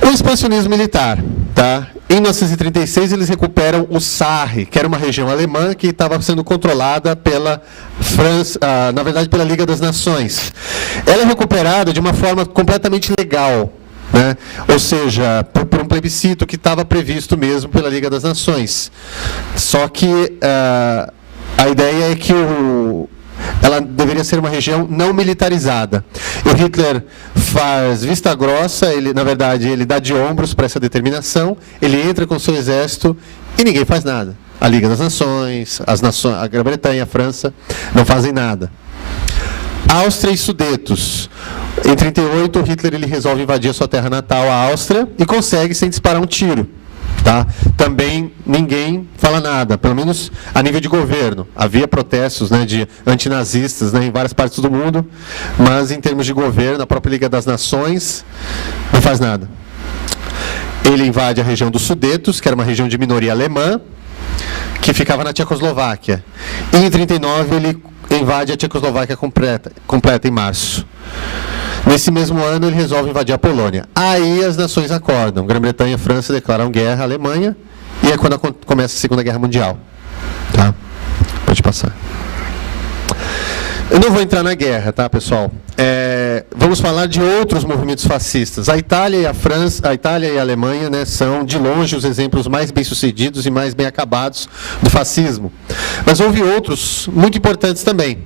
O expansionismo militar. Tá? Em 1936, eles recuperam o Sarre, que era uma região alemã que estava sendo controlada pela França, na verdade pela Liga das Nações. Ela é recuperada de uma forma completamente legal, né? Ou seja, por um plebiscito que estava previsto mesmo pela Liga das Nações. Só que a ideia é que ela deveria ser uma região não militarizada. E o Hitler faz vista grossa, na verdade, ele dá de ombros para essa determinação, ele entra com seu exército e ninguém faz nada. A Liga das Nações, a Grã-Bretanha, a França, não fazem nada. Áustria e Sudetos. Em 1938, Hitler ele resolve invadir a sua terra natal, a Áustria, e consegue sem disparar um tiro. Tá? Também ninguém fala nada, pelo menos a nível de governo. Havia protestos, né, de antinazistas, né, em várias partes do mundo, mas em termos de governo, a própria Liga das Nações não faz nada. Ele invade a região dos Sudetos, que era uma região de minoria alemã, que ficava na Tchecoslováquia. E em 1939 ele invade a Tchecoslováquia completa em março. Nesse mesmo ano, ele resolve invadir a Polônia. Aí as nações acordam. Grã-Bretanha e França declaram guerra à Alemanha, e é quando começa a Segunda Guerra Mundial. Tá? Pode passar. Eu não vou entrar na guerra, tá, pessoal? Vamos falar de outros movimentos fascistas. A Itália e a Alemanha, né, são, de longe, os exemplos mais bem-sucedidos e mais bem acabados do fascismo. Mas houve outros muito importantes também.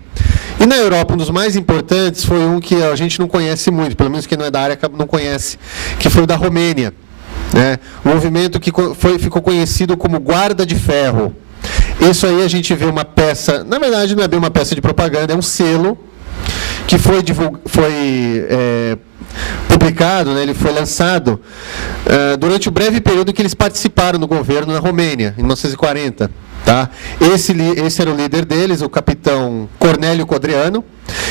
E na Europa, um dos mais importantes foi um que a gente não conhece muito, pelo menos quem não é da área não conhece, que foi o da Romênia, né? Um movimento que ficou conhecido como Guarda de Ferro. Isso aí a gente vê uma peça, na verdade não é bem uma peça de propaganda, é um selo que foi publicado, né, ele foi lançado durante o breve período que eles participaram do governo na Romênia, em 1940. Tá? Esse era o líder deles, o capitão Cornélio Codreanu,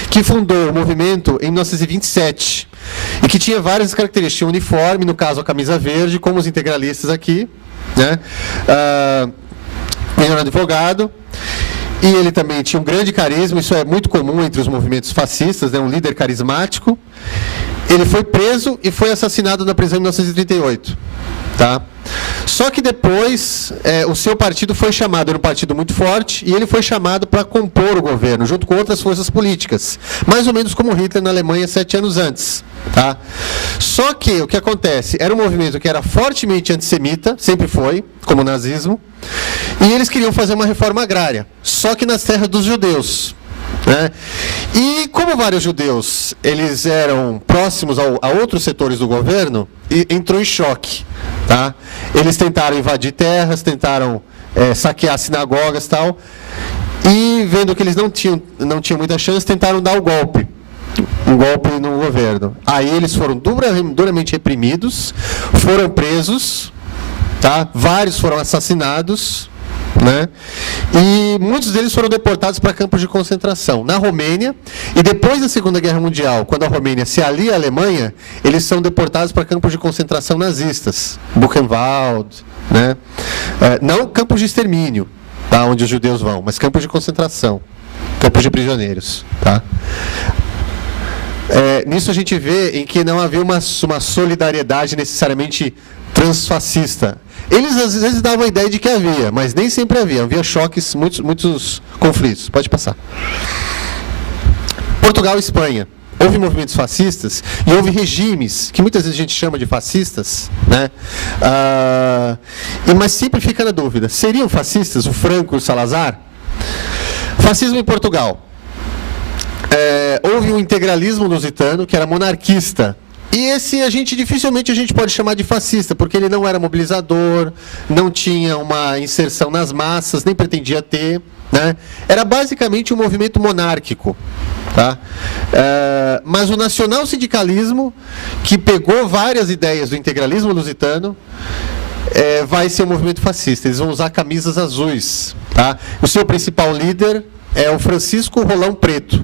que fundou o movimento em 1927 e que tinha várias características. Tinha um uniforme, no caso a camisa verde, como os integralistas aqui, né? Ele era advogado, E ele também tinha um grande carisma, isso é muito comum entre os movimentos fascistas, né? Um líder carismático. Ele foi preso e foi assassinado na prisão em 1938. Tá? Só que depois o seu partido foi chamado, era um partido muito forte, e ele foi chamado para compor o governo, junto com outras forças políticas, mais ou menos como Hitler na Alemanha 7 anos antes. Tá? Só que o que acontece? Era um movimento que era fortemente antissemita, sempre foi, como o nazismo, e eles queriam fazer uma reforma agrária, só que nas terras dos judeus. Né? E como vários judeus eles eram próximos a outros setores do governo, entrou em choque. Tá? Eles tentaram invadir terras, tentaram saquear sinagogas e tal, e vendo que eles não tinham muita chance, tentaram dar um golpe no governo. Aí eles foram duramente reprimidos, foram presos, tá? Vários foram assassinados, né? E muitos deles foram deportados para campos de concentração na Romênia, e depois da Segunda Guerra Mundial, quando a Romênia se alia à Alemanha, eles são deportados para campos de concentração nazistas, Buchenwald, né? Não campos de extermínio, tá? Onde os judeus vão, mas campos de concentração, campos de prisioneiros, tá? Nisso a gente vê em que não havia uma solidariedade necessariamente transfascista. Eles às vezes davam a ideia de que havia, mas nem sempre havia choques, muitos conflitos. Pode passar. Portugal e Espanha. Houve movimentos fascistas e houve regimes, que muitas vezes a gente chama de fascistas, né? Mas sempre fica na dúvida, seriam fascistas o Franco e o Salazar? Fascismo em Portugal. Houve um integralismo lusitano, que era monarquista. E esse dificilmente a gente pode chamar de fascista, porque ele não era mobilizador, não tinha uma inserção nas massas, nem pretendia ter, né? Era basicamente um movimento monárquico. Tá? Mas o nacional-sindicalismo, que pegou várias ideias do integralismo lusitano, vai ser um movimento fascista. Eles vão usar camisas azuis. Tá? O seu principal líder é o Francisco Rolão Preto,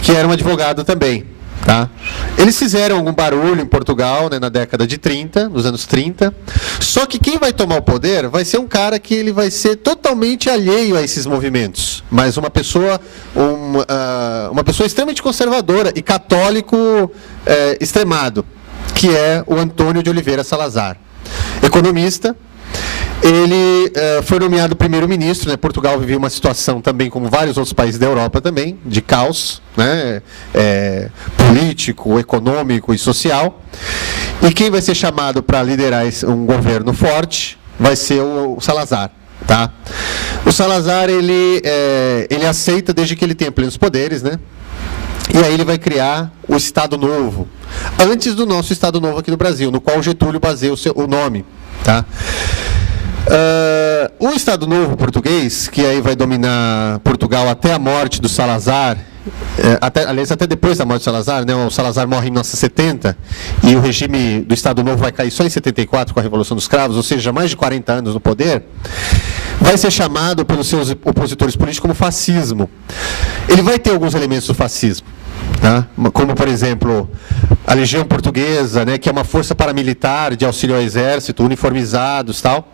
que era um advogado também. Tá? Eles fizeram algum barulho em Portugal, né, na década de 30, nos anos 30, só que quem vai tomar o poder vai ser um cara que ele vai ser totalmente alheio a esses movimentos, mas uma pessoa extremamente conservadora e católico extremado, que é o Antônio de Oliveira Salazar, economista. Ele foi nomeado primeiro-ministro, né? Portugal vivia uma situação também, como vários outros países da Europa também, de caos, né? Político, econômico e social. E quem vai ser chamado para liderar um governo forte vai ser o Salazar. Tá? O Salazar, ele aceita desde que ele tenha plenos poderes, né? E aí ele vai criar o Estado Novo, antes do nosso Estado Novo aqui no Brasil, no qual o Getúlio baseia o nome. Tá? O Estado Novo português, que aí vai dominar Portugal até a morte do Salazar, aliás, até depois da morte do Salazar, né? O Salazar morre em 1970 e o regime do Estado Novo vai cair só em 74 com a Revolução dos Cravos, ou seja, mais de 40 anos no poder, vai ser chamado pelos seus opositores políticos como fascismo. Ele vai ter alguns elementos do fascismo. Tá? Como, por exemplo, a Legião Portuguesa, né, que é uma força paramilitar de auxílio ao exército, uniformizados e tal.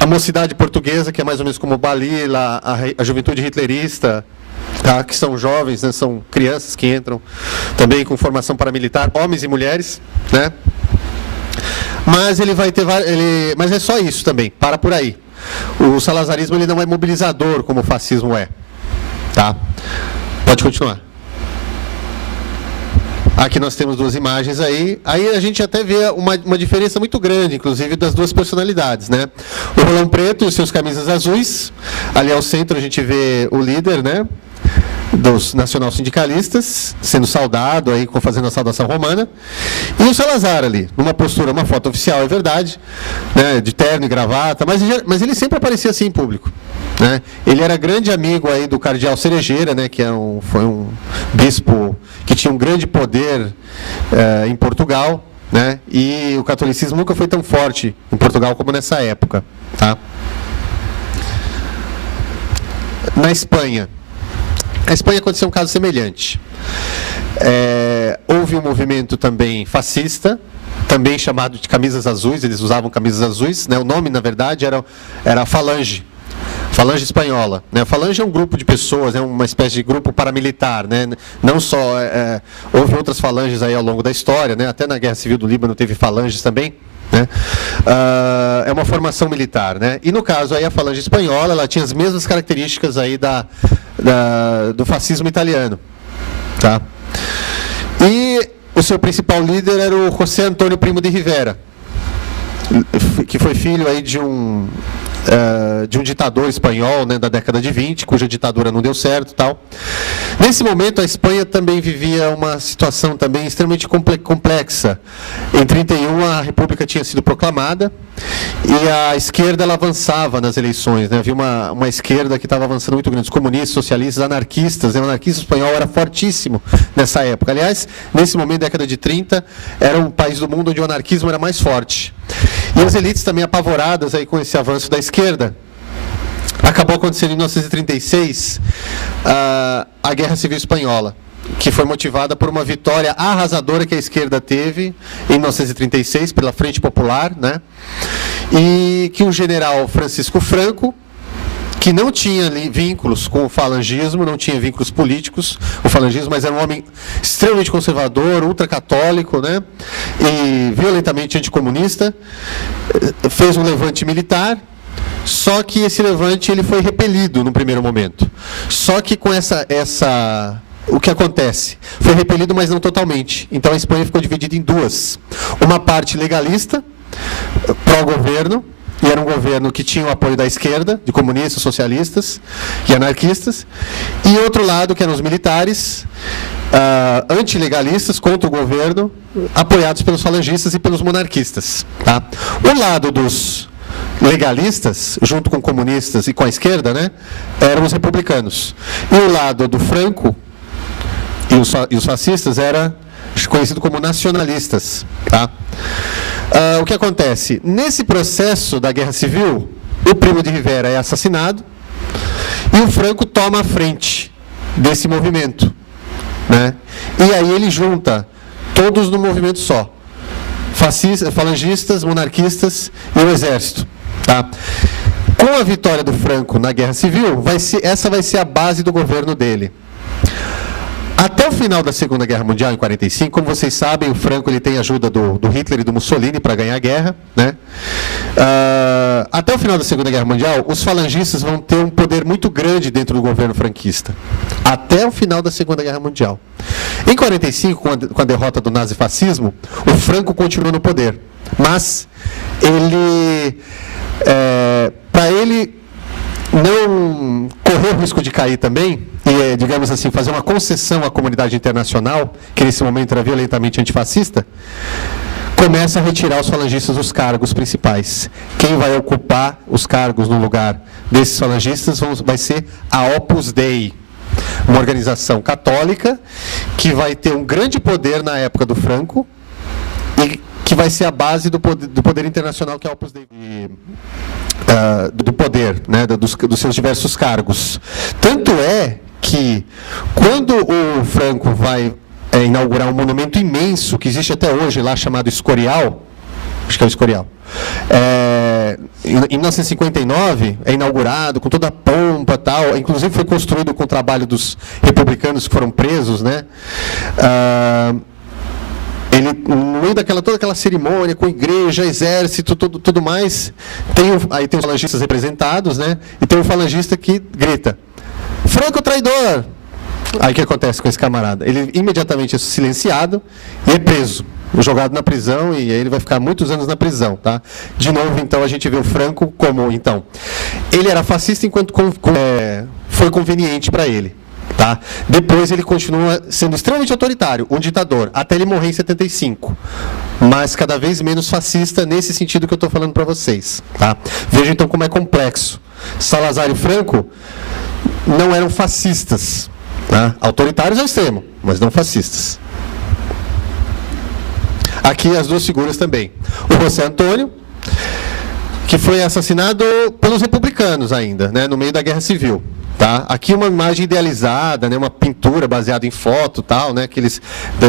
A Mocidade Portuguesa, que é mais ou menos como o Balila, a juventude hitlerista, tá? Que são jovens, né, são crianças que entram também com formação paramilitar, homens e mulheres. Né? Mas ele vai ter mas é só isso também, para por aí. O salazarismo ele não é mobilizador como o fascismo é. Tá? Pode continuar. Aqui nós temos duas imagens aí. Aí a gente até vê uma diferença muito grande, inclusive, das duas personalidades, né? O Rolão Preto e os seus camisas azuis. Ali ao centro a gente vê o líder, né? Dos nacional-sindicalistas, sendo saudado, aí, fazendo a saudação romana. E o Salazar ali, numa postura, uma foto oficial, é verdade, né? De terno e gravata, mas ele sempre aparecia assim em público. Né? Ele era grande amigo aí do cardeal Cerejeira, né, que foi um bispo que tinha um grande poder em Portugal, né, e o catolicismo nunca foi tão forte em Portugal como nessa época. Tá? Na Espanha. Na Espanha aconteceu um caso semelhante. Houve um movimento também fascista, também chamado de camisas azuis, eles usavam camisas azuis, né, o nome, na verdade, era Falange. Falange Espanhola. Né? A Falange é um grupo de pessoas, é uma espécie de grupo paramilitar. Né? Não só... houve outras falanges aí ao longo da história, né? Até na Guerra Civil do Líbano teve falanges também. Né? É uma formação militar. Né? E no caso aí a Falange Espanhola, ela tinha as mesmas características aí do fascismo italiano. Tá? E o seu principal líder era o José Antônio Primo de Rivera, que foi filho aí de um ditador espanhol, né, da década de 20, cuja ditadura não deu certo, tal. Nesse momento, a Espanha também vivia uma situação também extremamente complexa. Em 31, a República tinha sido proclamada e a esquerda ela avançava nas eleições. Né? Havia uma esquerda que estava avançando muito grande, os comunistas, socialistas, anarquistas. Né? O anarquismo espanhol era fortíssimo nessa época. Aliás, nesse momento, década de 30, era um país do mundo onde o anarquismo era mais forte. E as elites também apavoradas aí com esse avanço da esquerda. Acabou acontecendo em 1936 a Guerra Civil Espanhola, que foi motivada por uma vitória arrasadora que a esquerda teve em 1936 pela Frente Popular, né? E que o general Francisco Franco, que não tinha vínculos com o falangismo, não tinha vínculos políticos, o falangismo, mas era um homem extremamente conservador, ultracatólico, né? E violentamente anticomunista, fez um levante militar. Só que esse levante ele foi repelido no primeiro momento. Só que com o que acontece? Foi repelido, mas não totalmente. Então a Espanha ficou dividida em duas. Uma parte legalista, pró-governo, e era um governo que tinha o apoio da esquerda, de comunistas, socialistas e anarquistas. E outro lado, que eram os militares, antilegalistas, contra o governo, apoiados pelos falangistas e pelos monarquistas. Tá? O lado dos legalistas, junto com comunistas e com a esquerda, né, eram os republicanos. E o lado do Franco e os fascistas era conhecido como nacionalistas. Tá? O que acontece? Nesse processo da Guerra Civil, o Primo de Rivera é assassinado e o Franco toma a frente desse movimento. Né? E aí ele junta todos num movimento só. Fascistas, falangistas, monarquistas e o exército. Tá? Com a vitória do Franco na Guerra Civil, essa vai ser a base do governo dele. Até o final da Segunda Guerra Mundial, em 1945, como vocês sabem, o Franco ele tem a ajuda do Hitler e do Mussolini para ganhar a guerra. Né? Até o final da Segunda Guerra Mundial, os falangistas vão ter um poder muito grande dentro do governo franquista. Até o final da Segunda Guerra Mundial. Em 1945, com a derrota do nazifascismo, o Franco continuou no poder. Mas para ele não correr o risco de cair também, e, digamos assim, fazer uma concessão à comunidade internacional, que nesse momento era violentamente antifascista, começa a retirar os falangistas dos cargos principais. Quem vai ocupar os cargos no lugar desses falangistas vai ser a Opus Dei, uma organização católica que vai ter um grande poder na época do Franco e que vai ser a base do poder internacional, que é a Opus Dei. Do poder, né, dos seus diversos cargos. Tanto é que, quando o Franco vai inaugurar um monumento imenso, que existe até hoje lá, chamado Escorial, acho que é o Escorial, em 1959, é inaugurado com toda a pompa e tal, inclusive foi construído com o trabalho dos republicanos que foram presos, né? Ele, no meio toda aquela cerimônia, com igreja, exército, tudo mais, aí tem os falangistas representados, né? E tem um falangista que grita: Franco traidor! Aí o que acontece com esse camarada? Ele imediatamente é silenciado e é preso, jogado na prisão, e aí ele vai ficar muitos anos na prisão. Tá? De novo, então, a gente vê o Franco como, então, ele era fascista enquanto foi conveniente para ele. Tá? Depois ele continua sendo extremamente autoritário, um ditador, até ele morrer em 75. Mas cada vez menos fascista nesse sentido que eu estou falando para vocês. Tá? Veja então como é complexo. Salazar e Franco não eram fascistas. Tá? Autoritários ao extremo, mas não fascistas. Aqui as duas figuras também. O José Antônio, que foi assassinado pelos republicanos ainda, né, no meio da Guerra Civil. Tá? Aqui uma imagem idealizada, né, uma pintura baseada em foto, tal, né, que eles,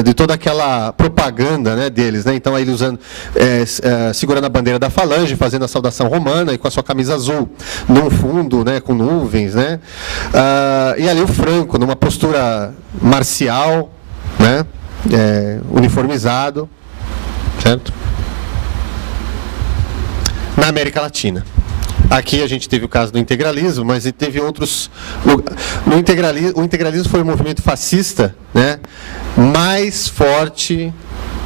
de toda aquela propaganda, né, deles. Né, então, aí ele usando, segurando a bandeira da Falange, fazendo a saudação romana e com a sua camisa azul, num fundo, né, com nuvens. Né, e ali o Franco, numa postura marcial, né, uniformizado, certo? Na América Latina. Aqui a gente teve o caso do integralismo, mas teve outros. O integralismo foi o movimento fascista, né, mais forte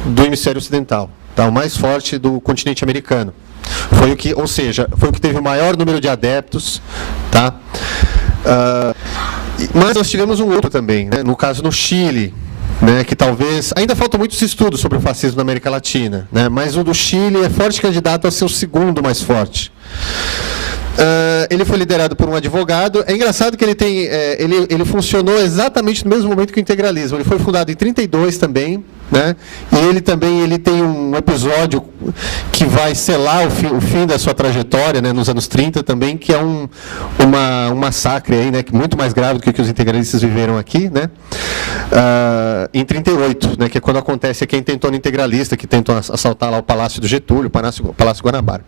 do hemisfério ocidental, tá, o mais forte do continente americano. Foi o que, ou seja, foi o que teve o maior número de adeptos, tá? Mas nós tivemos um outro também, né, no caso no Chile. Né, que talvez, ainda faltam muitos estudos sobre o fascismo na América Latina, né, mas o do Chile é forte candidato a ser o segundo mais forte. Ele foi liderado por um advogado. É engraçado que ele funcionou exatamente no mesmo momento que o integralismo. Ele foi fundado em 1932 também, né? E ele tem um episódio que vai selar o fim da sua trajetória, né, nos anos 30 também, que é um massacre aí, né, muito mais grave do que os integralistas viveram aqui, né? Em 1938, né, que é quando acontece aqui a intentona integralista, que tentam assaltar lá o Palácio do Getúlio, o Palácio Guanabara.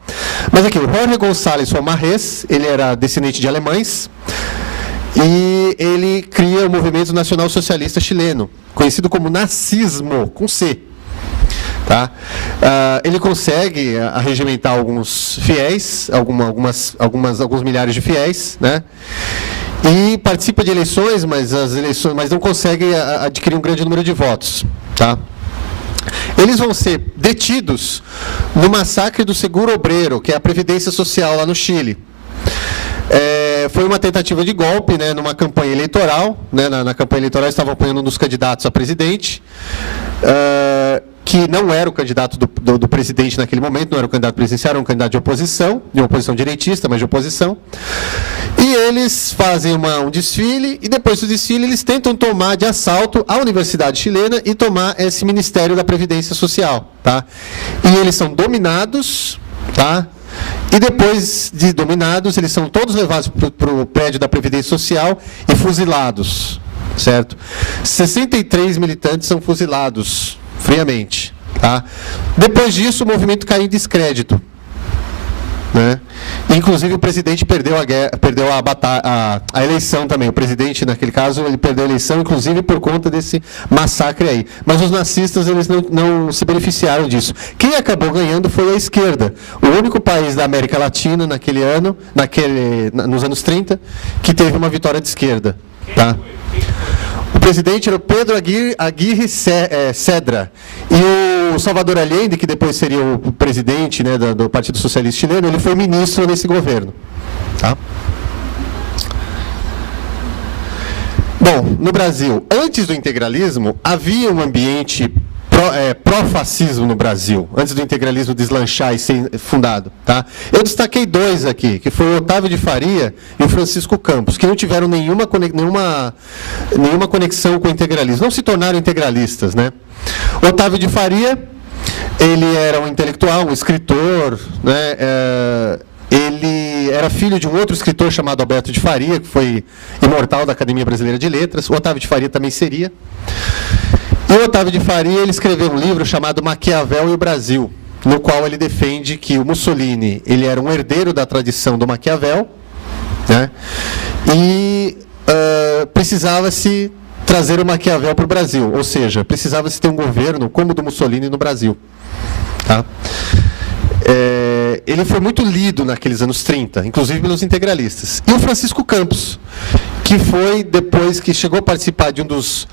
Mas aqui, o Jorge Gonçalves Fomarés, ele era descendente de alemães, e ele cria o Movimento Nacional Socialista Chileno, conhecido como nazismo, com C. Tá? Ele consegue arregimentar alguns fiéis, alguns milhares de fiéis, né? E participa de eleições, mas não consegue adquirir um grande número de votos. Tá? Eles vão ser detidos no massacre do Seguro Obreiro, que é a Previdência Social lá no Chile. Foi uma tentativa de golpe, né, numa campanha eleitoral. Né, na campanha eleitoral estavam apoiando um dos candidatos a presidente, que não era o candidato do presidente naquele momento, não era o candidato presidencial, era um candidato de oposição direitista, mas de oposição. E eles fazem um desfile, e depois do desfile eles tentam tomar de assalto a Universidade Chilena e tomar esse Ministério da Previdência Social. Tá? E eles são dominados, tá? E depois de dominados, eles são todos levados para o prédio da Previdência Social e fuzilados, certo? 63 militantes são fuzilados friamente. Tá? Depois disso, o movimento caiu em descrédito. Né? Inclusive, o presidente perdeu a eleição também. O presidente, naquele caso, ele perdeu a eleição, inclusive por conta desse massacre aí. Mas os nazistas, eles não se beneficiaram disso. Quem acabou ganhando foi a esquerda. O único país da América Latina, naquele ano, nos anos 30, que teve uma vitória de esquerda. Tá? O presidente era o Pedro Aguirre Cedra. E o Salvador Allende, que depois seria o presidente, né, do Partido Socialista Chileno, ele foi ministro nesse governo. Tá? Bom, no Brasil, antes do integralismo, havia um ambiente pró-fascismo no Brasil, antes do integralismo deslanchar e ser fundado. Tá? Eu destaquei dois aqui, que foi o Otávio de Faria e o Francisco Campos, que não tiveram nenhuma conexão com o integralismo, não se tornaram integralistas. Né? O Otávio de Faria, ele era um intelectual, um escritor, né? Ele era filho de um outro escritor chamado Alberto de Faria, que foi imortal da Academia Brasileira de Letras. O Otávio de Faria também seria. E o Otávio de Faria, ele escreveu um livro chamado Maquiavel e o Brasil, no qual ele defende que o Mussolini ele era um herdeiro da tradição do Maquiavel, né? E precisava-se trazer o Maquiavel para o Brasil, ou seja, precisava-se ter um governo como o do Mussolini no Brasil. Tá? Ele foi muito lido naqueles anos 30, inclusive pelos integralistas. E o Francisco Campos, que foi, depois que chegou a participar de um dos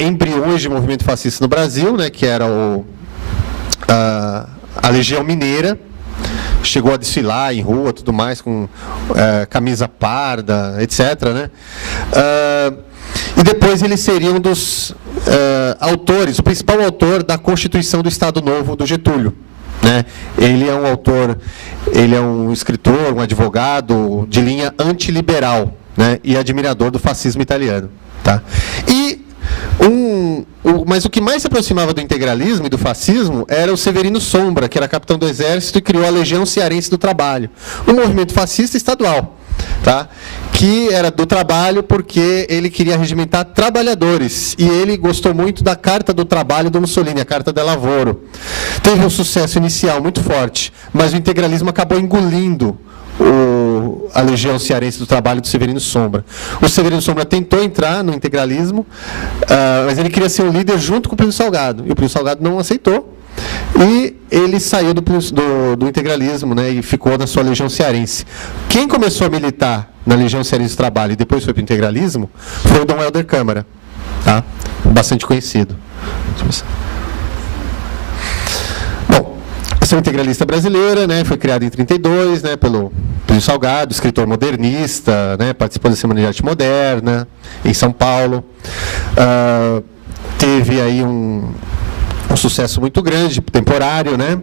embriões de movimento fascista no Brasil, né, que era a Legião Mineira, chegou a desfilar em rua, tudo mais, com camisa parda, etc. Né? E depois ele seria um dos autores, o principal autor da Constituição do Estado Novo do Getúlio. Né? Ele é um autor, ele é um escritor, um advogado de linha antiliberal, né? E admirador do fascismo italiano. Tá? E um Mas o que mais se aproximava do integralismo e do fascismo era o Severino Sombra, que era capitão do Exército e criou a Legião Cearense do Trabalho, um movimento fascista estadual, tá? Que era do trabalho porque ele queria regimentar trabalhadores, e ele gostou muito da Carta do Trabalho do Mussolini, a Carta del Lavoro. Teve um sucesso inicial muito forte, mas o integralismo acabou engolindo a Legião Cearense do Trabalho do Severino Sombra. O Severino Sombra tentou entrar no integralismo, mas ele queria ser o líder junto com o Plínio Salgado, e o Plínio Salgado não aceitou, e ele saiu do integralismo, né, e ficou na sua Legião Cearense. Quem começou a militar na Legião Cearense do Trabalho e depois foi para o integralismo foi o Dom Helder Câmara, tá? Bastante conhecido. Bom, Ação Integralista Brasileira, né, foi criada em 1932, né, pelo Plínio Salgado, escritor modernista, né, participou da Semana de Arte Moderna em São Paulo. Teve aí um sucesso muito grande, temporário, né?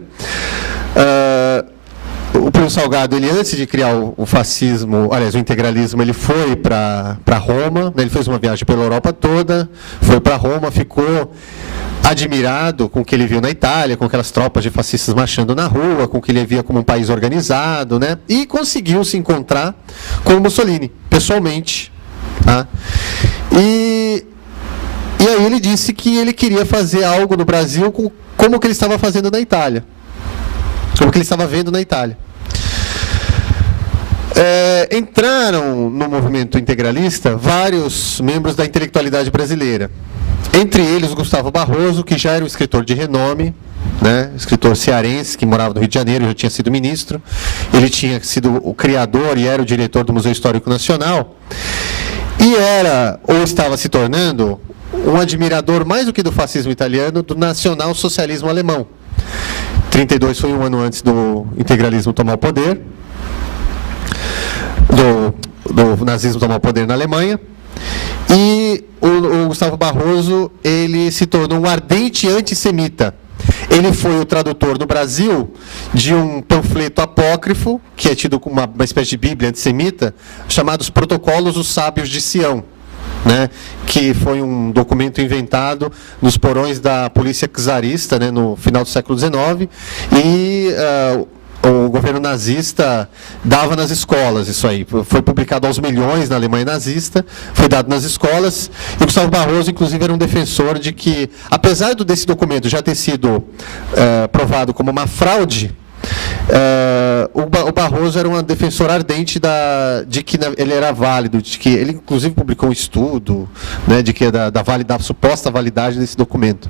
O Plínio Salgado, ele antes de criar o fascismo, aliás, o integralismo, ele foi para Roma, né? Ele fez uma viagem pela Europa toda, foi para Roma, ficou admirado com o que ele viu na Itália, com aquelas tropas de fascistas marchando na rua, com o que ele via como um país organizado, né? E conseguiu se encontrar com o Mussolini, pessoalmente, tá? E aí ele disse que ele queria fazer algo no Brasil como que ele estava fazendo na Itália. Como que ele estava vendo na Itália. Entraram no movimento integralista vários membros da intelectualidade brasileira. Entre eles, o Gustavo Barroso, que já era um escritor de renome, né, escritor cearense, que morava no Rio de Janeiro, já tinha sido ministro. Ele tinha sido o criador e era o diretor do Museu Histórico Nacional. E era, ou estava se tornando, um admirador, mais do que do fascismo italiano, do nacional-socialismo alemão. 1932 foi um ano antes do integralismo tomar o poder, do nazismo tomar o poder na Alemanha. E o Gustavo Barroso, ele se tornou um ardente antissemita. Ele foi o tradutor no Brasil de um panfleto apócrifo, que é tido como uma espécie de bíblia antissemita, chamado Os Protocolos dos Sábios de Sião, né, que foi um documento inventado nos porões da polícia czarista, né, no final do século XIX, e o governo nazista dava nas escolas isso aí. Foi publicado aos milhões na Alemanha nazista, foi dado nas escolas, e o Gustavo Barroso, inclusive, era um defensor de que, apesar desse documento já ter sido provado como uma fraude, o Barroso era um defensor ardente de que ele era válido, de que ele inclusive publicou um estudo, né, de que da suposta validade desse documento.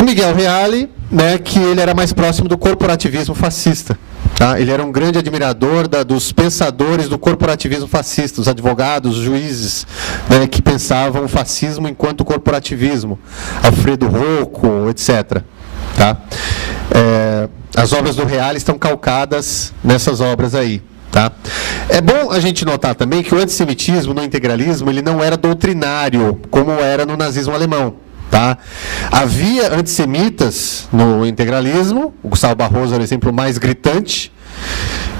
O Miguel Reale, né, que ele era mais próximo do corporativismo fascista. Tá? Ele era um grande admirador dos pensadores do corporativismo fascista, os advogados, os juízes, né, que pensavam o fascismo enquanto corporativismo. Alfredo Rocco, etc. Tá? As obras do Reale estão calcadas nessas obras aí. Tá? É bom a gente notar também que o antissemitismo no integralismo ele não era doutrinário, como era no nazismo alemão. Tá? Havia antissemitas no integralismo, o Gustavo Barroso era o exemplo mais gritante,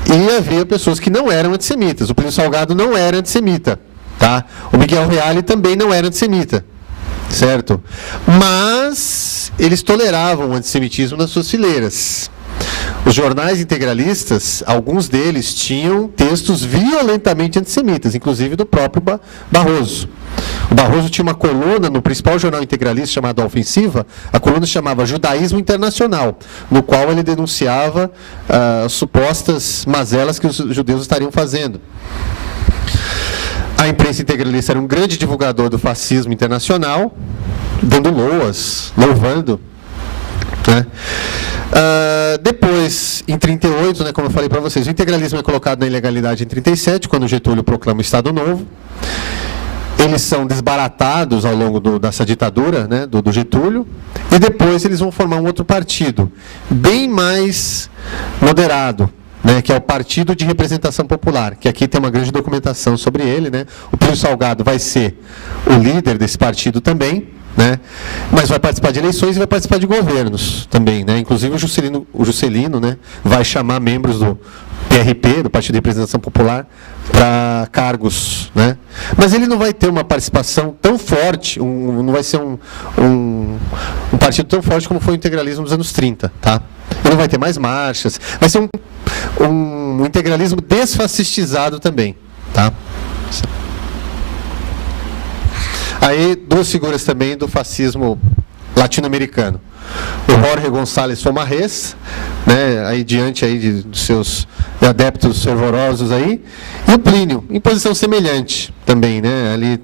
e havia pessoas que não eram antissemitas. O Plínio Salgado não era antissemita. Tá? O Miguel Reale também não era antissemita. Certo? Mas eles toleravam o antissemitismo nas suas fileiras. Os jornais integralistas, alguns deles tinham textos violentamente antissemitas, inclusive do próprio Barroso. O Barroso tinha uma coluna no principal jornal integralista chamado A Ofensiva, a coluna se chamava Judaísmo Internacional, no qual ele denunciava supostas mazelas que os judeus estariam fazendo. A imprensa integralista era um grande divulgador do fascismo internacional, dando loas, louvando. Né? Depois, em 1938, né, como eu falei para vocês, o integralismo é colocado na ilegalidade em 1937, quando Getúlio proclama o Estado Novo. Eles são desbaratados ao longo dessa ditadura, né, do Getúlio, e depois eles vão formar um outro partido, bem mais moderado, né, que é o Partido de Representação Popular, que aqui tem uma grande documentação sobre ele. Né? O Plínio Salgado vai ser o líder desse partido também, né, mas vai participar de eleições e vai participar de governos também. Né? Inclusive o Juscelino, né, vai chamar membros do PRP, do Partido de Representação Popular, para cargos, né? Mas ele não vai ter uma participação tão forte, não vai ser um partido tão forte como foi o integralismo dos anos 30, tá? Ele não vai ter mais marchas, vai ser um integralismo desfascistizado também, tá? Aí, duas figuras também do fascismo latino-americano. O Jorge González Fomarés, né, aí diante aí dos seus adeptos fervorosos aí, e o Plínio, em posição semelhante também, né? Ali,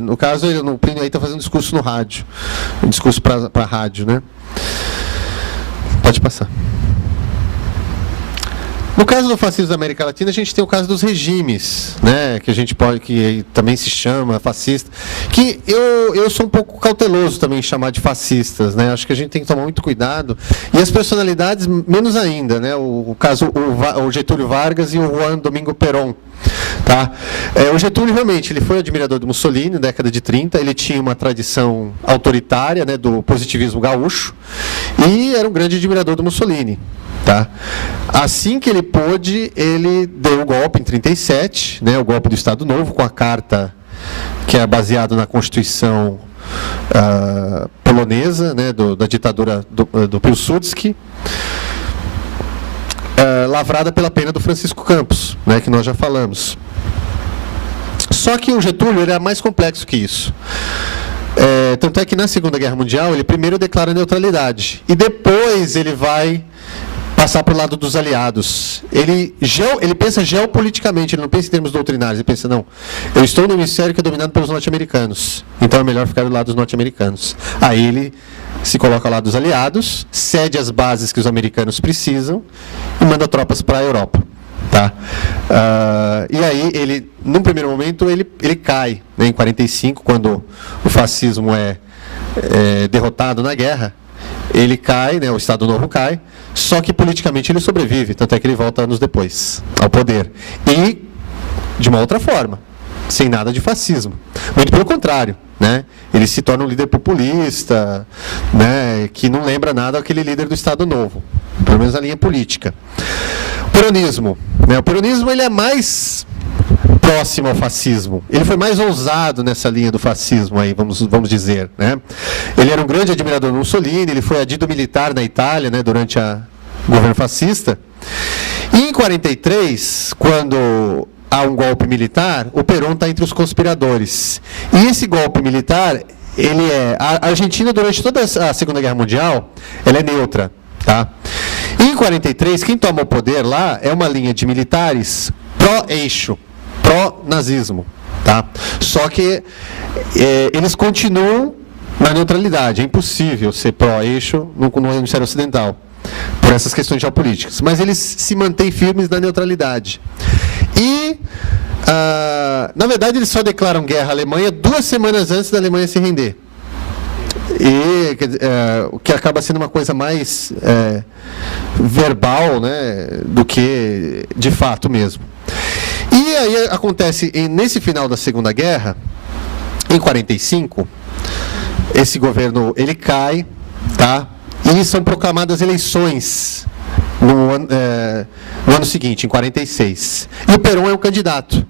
no caso, o Plínio aí está fazendo um discurso no rádio, um discurso para a rádio, né? Pode passar. No caso do fascismo da América Latina, a gente tem o caso dos regimes, né, que também se chama fascista, que eu sou um pouco cauteloso também em chamar de fascistas, né? Acho que a gente tem que tomar muito cuidado, e as personalidades menos ainda, né? O caso o Getúlio Vargas e o Juan Domingo Perón. Tá? O Getúlio realmente ele foi admirador do Mussolini na década de 30, ele tinha uma tradição autoritária, né, do positivismo gaúcho, e era um grande admirador do Mussolini. Tá? Assim que ele pôde, ele deu o golpe em 37, né, o golpe do Estado Novo, com a carta que é baseada na Constituição polonesa, né, da ditadura do Piłsudski, lavrada pela pena do Francisco Campos, né, que nós já falamos. Só que o Getúlio era mais complexo que isso. Tanto é que na Segunda Guerra Mundial ele primeiro declara neutralidade e depois ele vai passar para o lado dos aliados. Ele pensa geopoliticamente, ele não pensa em termos doutrinários, ele pensa, não, eu estou no hemisfério que é dominado pelos norte-americanos, então é melhor ficar do lado dos norte-americanos. Aí ele se coloca ao lado dos aliados, cede as bases que os americanos precisam e manda tropas para a Europa. Tá? E aí, ele, num primeiro momento, ele cai, né, em 45, quando o fascismo é derrotado na guerra. Ele cai, né, o Estado Novo cai, só que politicamente ele sobrevive, tanto é que ele volta anos depois ao poder. E de uma outra forma, sem nada de fascismo. Muito pelo contrário, né? Ele se torna um líder populista, né, que não lembra nada daquele líder do Estado Novo, pelo menos na linha política. O peronismo, né? O peronismo ele é mais próximo ao fascismo. Ele foi mais ousado nessa linha do fascismo, aí, vamos dizer, né? Ele era um grande admirador do Mussolini, ele foi adido militar na Itália, né, durante o governo fascista. E em 43, quando há um golpe militar, o Perón está entre os conspiradores. E esse golpe militar, a Argentina, durante toda a Segunda Guerra Mundial, ela é neutra. Tá? E em 43, quem toma o poder lá é uma linha de militares pró-eixo, pró-nazismo. Tá? Só que eles continuam na neutralidade. É impossível ser pró-eixo no hemisfério ocidental, por essas questões geopolíticas. Mas eles se mantêm firmes na neutralidade. E, na verdade, eles só declaram guerra à Alemanha 2 semanas antes da Alemanha se render. E o que acaba sendo uma coisa mais verbal, né, do que de fato mesmo. E aí acontece, nesse final da Segunda Guerra, em 45, esse governo ele cai, tá? E são proclamadas eleições no ano seguinte, em 46. E o Perón é o candidato.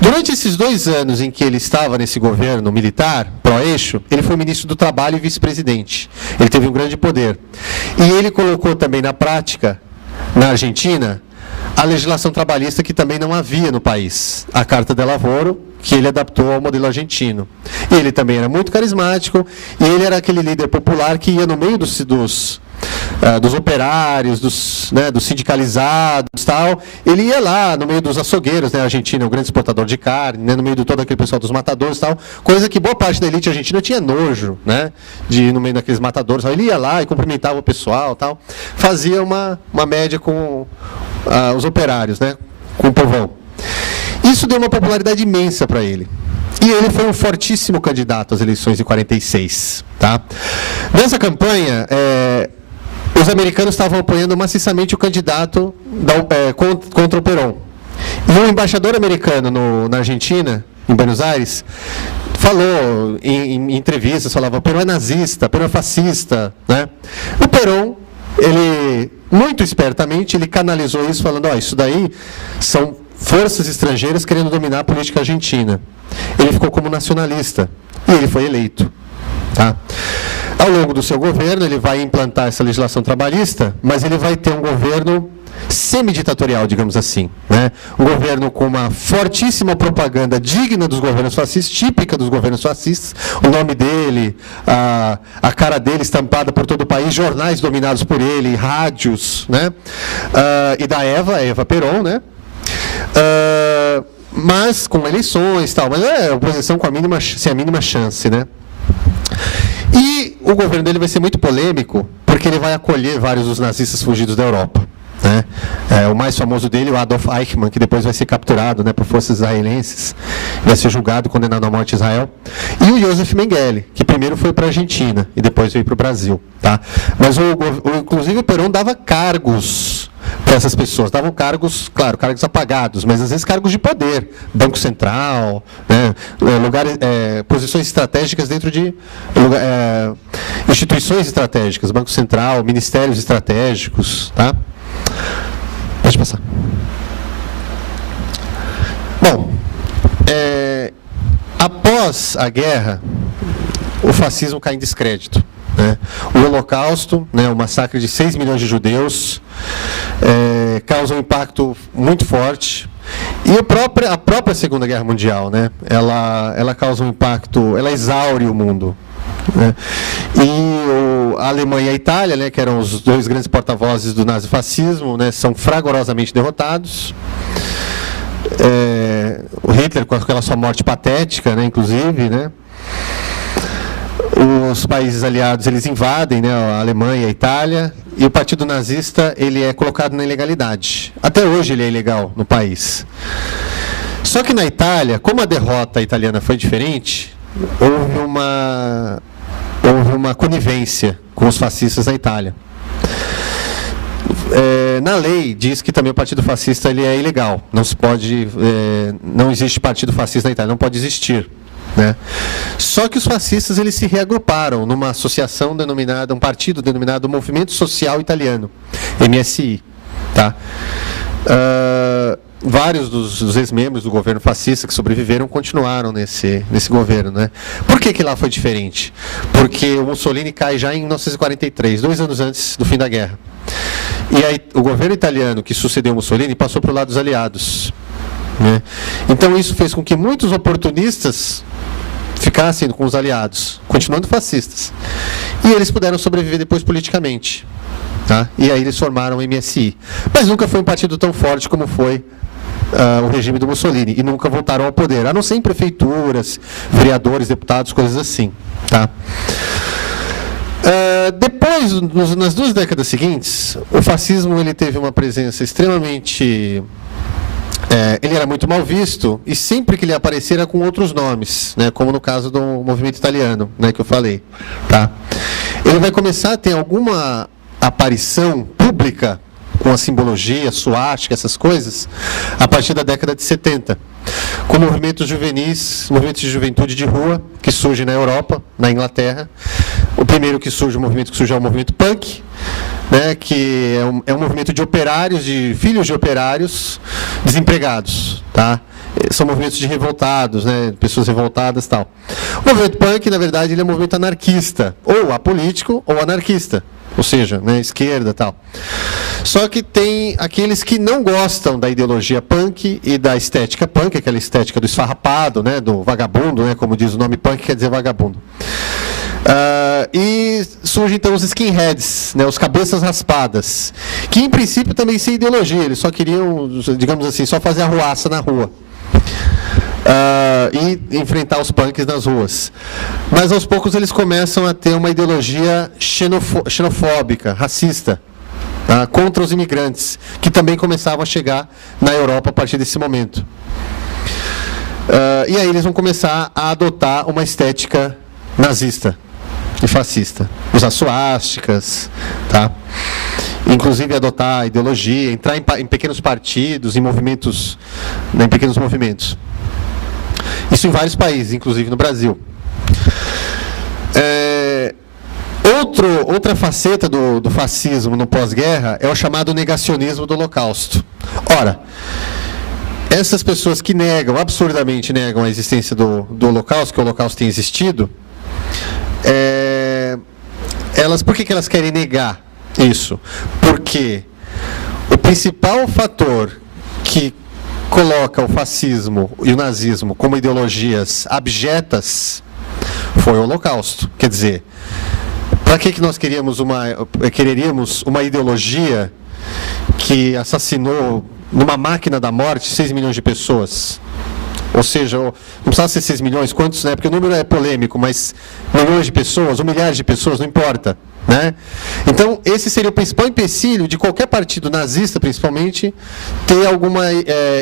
Durante esses 2 anos em que ele estava nesse governo militar, pró-eixo, ele foi ministro do Trabalho e vice-presidente. Ele teve um grande poder. E ele colocou também na prática, na Argentina, a legislação trabalhista que também não havia no país. A Carta del Lavoro, que ele adaptou ao modelo argentino. E ele também era muito carismático, e ele era aquele líder popular que ia no meio dos operários, dos sindicalizados, tal. Ele ia lá no meio dos açougueiros, né? A Argentina é um grande exportador de carne, né? No meio de todo aquele pessoal dos matadores, tal. Coisa que boa parte da elite argentina tinha nojo, né? De ir no meio daqueles matadores. Ele ia lá e cumprimentava o pessoal, tal. Fazia uma média com os operários, né? Com o povão. Isso deu uma popularidade imensa para ele. E ele foi um fortíssimo candidato às eleições de 46. Tá? Nessa campanha, os americanos estavam apoiando maciçamente o candidato contra o Perón. E um embaixador americano na Argentina, em Buenos Aires, falou em entrevistas, falava, Perón é nazista, Perón é fascista. Né? O Perón, ele, muito espertamente, ele canalizou isso falando, isso daí são forças estrangeiras querendo dominar a política argentina. Ele ficou como nacionalista e ele foi eleito. Tá? Ao longo do seu governo, ele vai implantar essa legislação trabalhista, mas ele vai ter um governo semiditatorial, digamos assim, né? Um governo com uma fortíssima propaganda digna dos governos fascistas, típica dos governos fascistas, o nome dele, a cara dele estampada por todo o país, jornais dominados por ele, rádios, né? E da Eva Perón, né? Mas com eleições e tal, mas é oposição com sem a mínima chance, né? E o governo dele vai ser muito polêmico, porque ele vai acolher vários dos nazistas fugidos da Europa. Né? O mais famoso dele, o Adolf Eichmann, que depois vai ser capturado, né, por forças israelenses, vai ser julgado e condenado à morte em Israel. E o Joseph Mengele, que primeiro foi para a Argentina e depois veio para o Brasil. Tá? Mas, inclusive, o Perón dava cargos para essas pessoas. Davam cargos, claro, cargos apagados, mas às vezes cargos de poder. Banco Central, né, posições estratégicas dentro de instituições estratégicas, Banco Central, ministérios estratégicos. Tá? Pode passar. Bom, após a guerra, o fascismo cai em descrédito. Né? O Holocausto, né, o massacre de 6 milhões de judeus, causa um impacto muito forte. E a própria Segunda Guerra Mundial, né, ela causa um impacto, ela exaure o mundo. Né? E a Alemanha e a Itália, né, que eram os dois grandes porta-vozes do nazifascismo, né, são fragorosamente derrotados. O Hitler, com aquela sua morte patética, né, inclusive, né, os países aliados eles invadem, né, a Alemanha e a Itália, e o Partido Nazista ele é colocado na ilegalidade. Até hoje ele é ilegal no país. Só que na Itália, como a derrota italiana foi diferente, houve uma conivência com os fascistas na Itália. Na lei diz que também o partido fascista ele é ilegal. Não existe partido fascista na Itália, não pode existir. Né? Só que os fascistas eles se reagruparam numa associação denominada, um partido denominado Movimento Social Italiano, MSI. Tá? Vários dos ex-membros do governo fascista que sobreviveram continuaram nesse governo. Né? Por que lá foi diferente? Porque o Mussolini cai já em 1943, 2 anos antes do fim da guerra. E aí, o governo italiano que sucedeu o Mussolini passou para o lado dos aliados. Né? Então isso fez com que muitos oportunistas ficassem com os aliados, continuando fascistas. E eles puderam sobreviver depois politicamente. Tá? E aí eles formaram o MSI. Mas nunca foi um partido tão forte como foi o regime do Mussolini. E nunca voltaram ao poder, a não ser em prefeituras, vereadores, deputados, coisas assim. Tá? Depois, nas 2 décadas seguintes, o fascismo ele teve uma presença extremamente... ele era muito mal visto, e sempre que ele aparecia era com outros nomes, né, como no caso do movimento italiano, né, que eu falei. Tá? Ele vai começar a ter alguma aparição pública com a simbologia, suástica, essas coisas, a partir da década de 70, com movimentos juvenis, movimentos de juventude de rua, que surgem na Europa, na Inglaterra. O primeiro que surge, o movimento que surge é o movimento punk, né, que é um movimento de operários, de filhos de operários desempregados. Tá? São movimentos de revoltados, né, pessoas revoltadas e tal. O movimento punk, na verdade, ele é um movimento anarquista, ou apolítico ou anarquista. Ou seja, né, esquerda e tal. Só que tem aqueles que não gostam da ideologia punk e da estética punk, aquela estética do esfarrapado, né, do vagabundo, né, como diz o nome punk, quer dizer vagabundo. E surgem então os skinheads, né, os cabeças raspadas, que em princípio também sem ideologia, eles só queriam, digamos assim, só fazer arruaça na rua. E enfrentar os punks nas ruas. Mas aos poucos eles começam a ter uma ideologia xenofóbica, racista, tá? Contra os imigrantes, que também começavam a chegar na Europa a partir desse momento. E aí eles vão começar a adotar uma estética nazista e fascista, usar suásticas, tá? Inclusive adotar a ideologia, entrar em pequenos partidos, em movimentos, né, em pequenos movimentos. Isso em vários países, inclusive no Brasil. Outra faceta do fascismo no pós-guerra é o chamado negacionismo do Holocausto. Ora, essas pessoas que negam, absurdamente negam a existência do Holocausto, que o Holocausto tem existido, por que elas querem negar isso? Porque o principal fator que coloca o fascismo e o nazismo como ideologias abjetas foi o Holocausto. Quer dizer, para que nós quereríamos uma ideologia que assassinou numa máquina da morte 6 milhões de pessoas? Ou seja, não precisava ser 6 milhões, quantos, né? Porque o número é polêmico, mas milhões de pessoas ou milhares de pessoas, não importa, né? Então, esse seria o principal empecilho de qualquer partido nazista, principalmente, ter alguma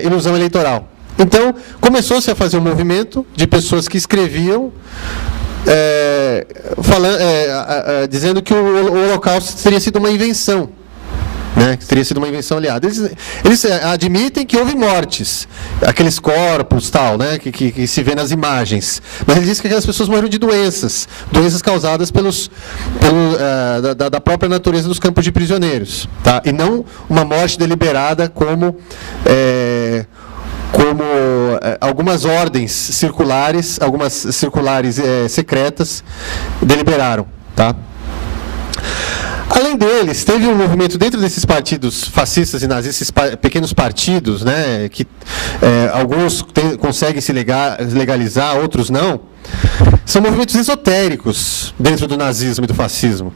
ilusão eleitoral. Então, começou-se a fazer um movimento de pessoas que escreviam dizendo que o Holocausto teria sido uma invenção, né? Que teria sido uma invenção aliada. Eles admitem que houve mortes, aqueles corpos, tal, né? Que se vê nas imagens. Mas eles dizem que aquelas pessoas morreram de doenças causadas da própria natureza dos campos de prisioneiros, tá? E não uma morte deliberada como algumas ordens circulares, secretas deliberaram, tá? Além deles, teve um movimento dentro desses partidos fascistas e nazistas, pequenos partidos, né, que alguns conseguem se legalizar, outros não. São movimentos esotéricos dentro do nazismo e do fascismo.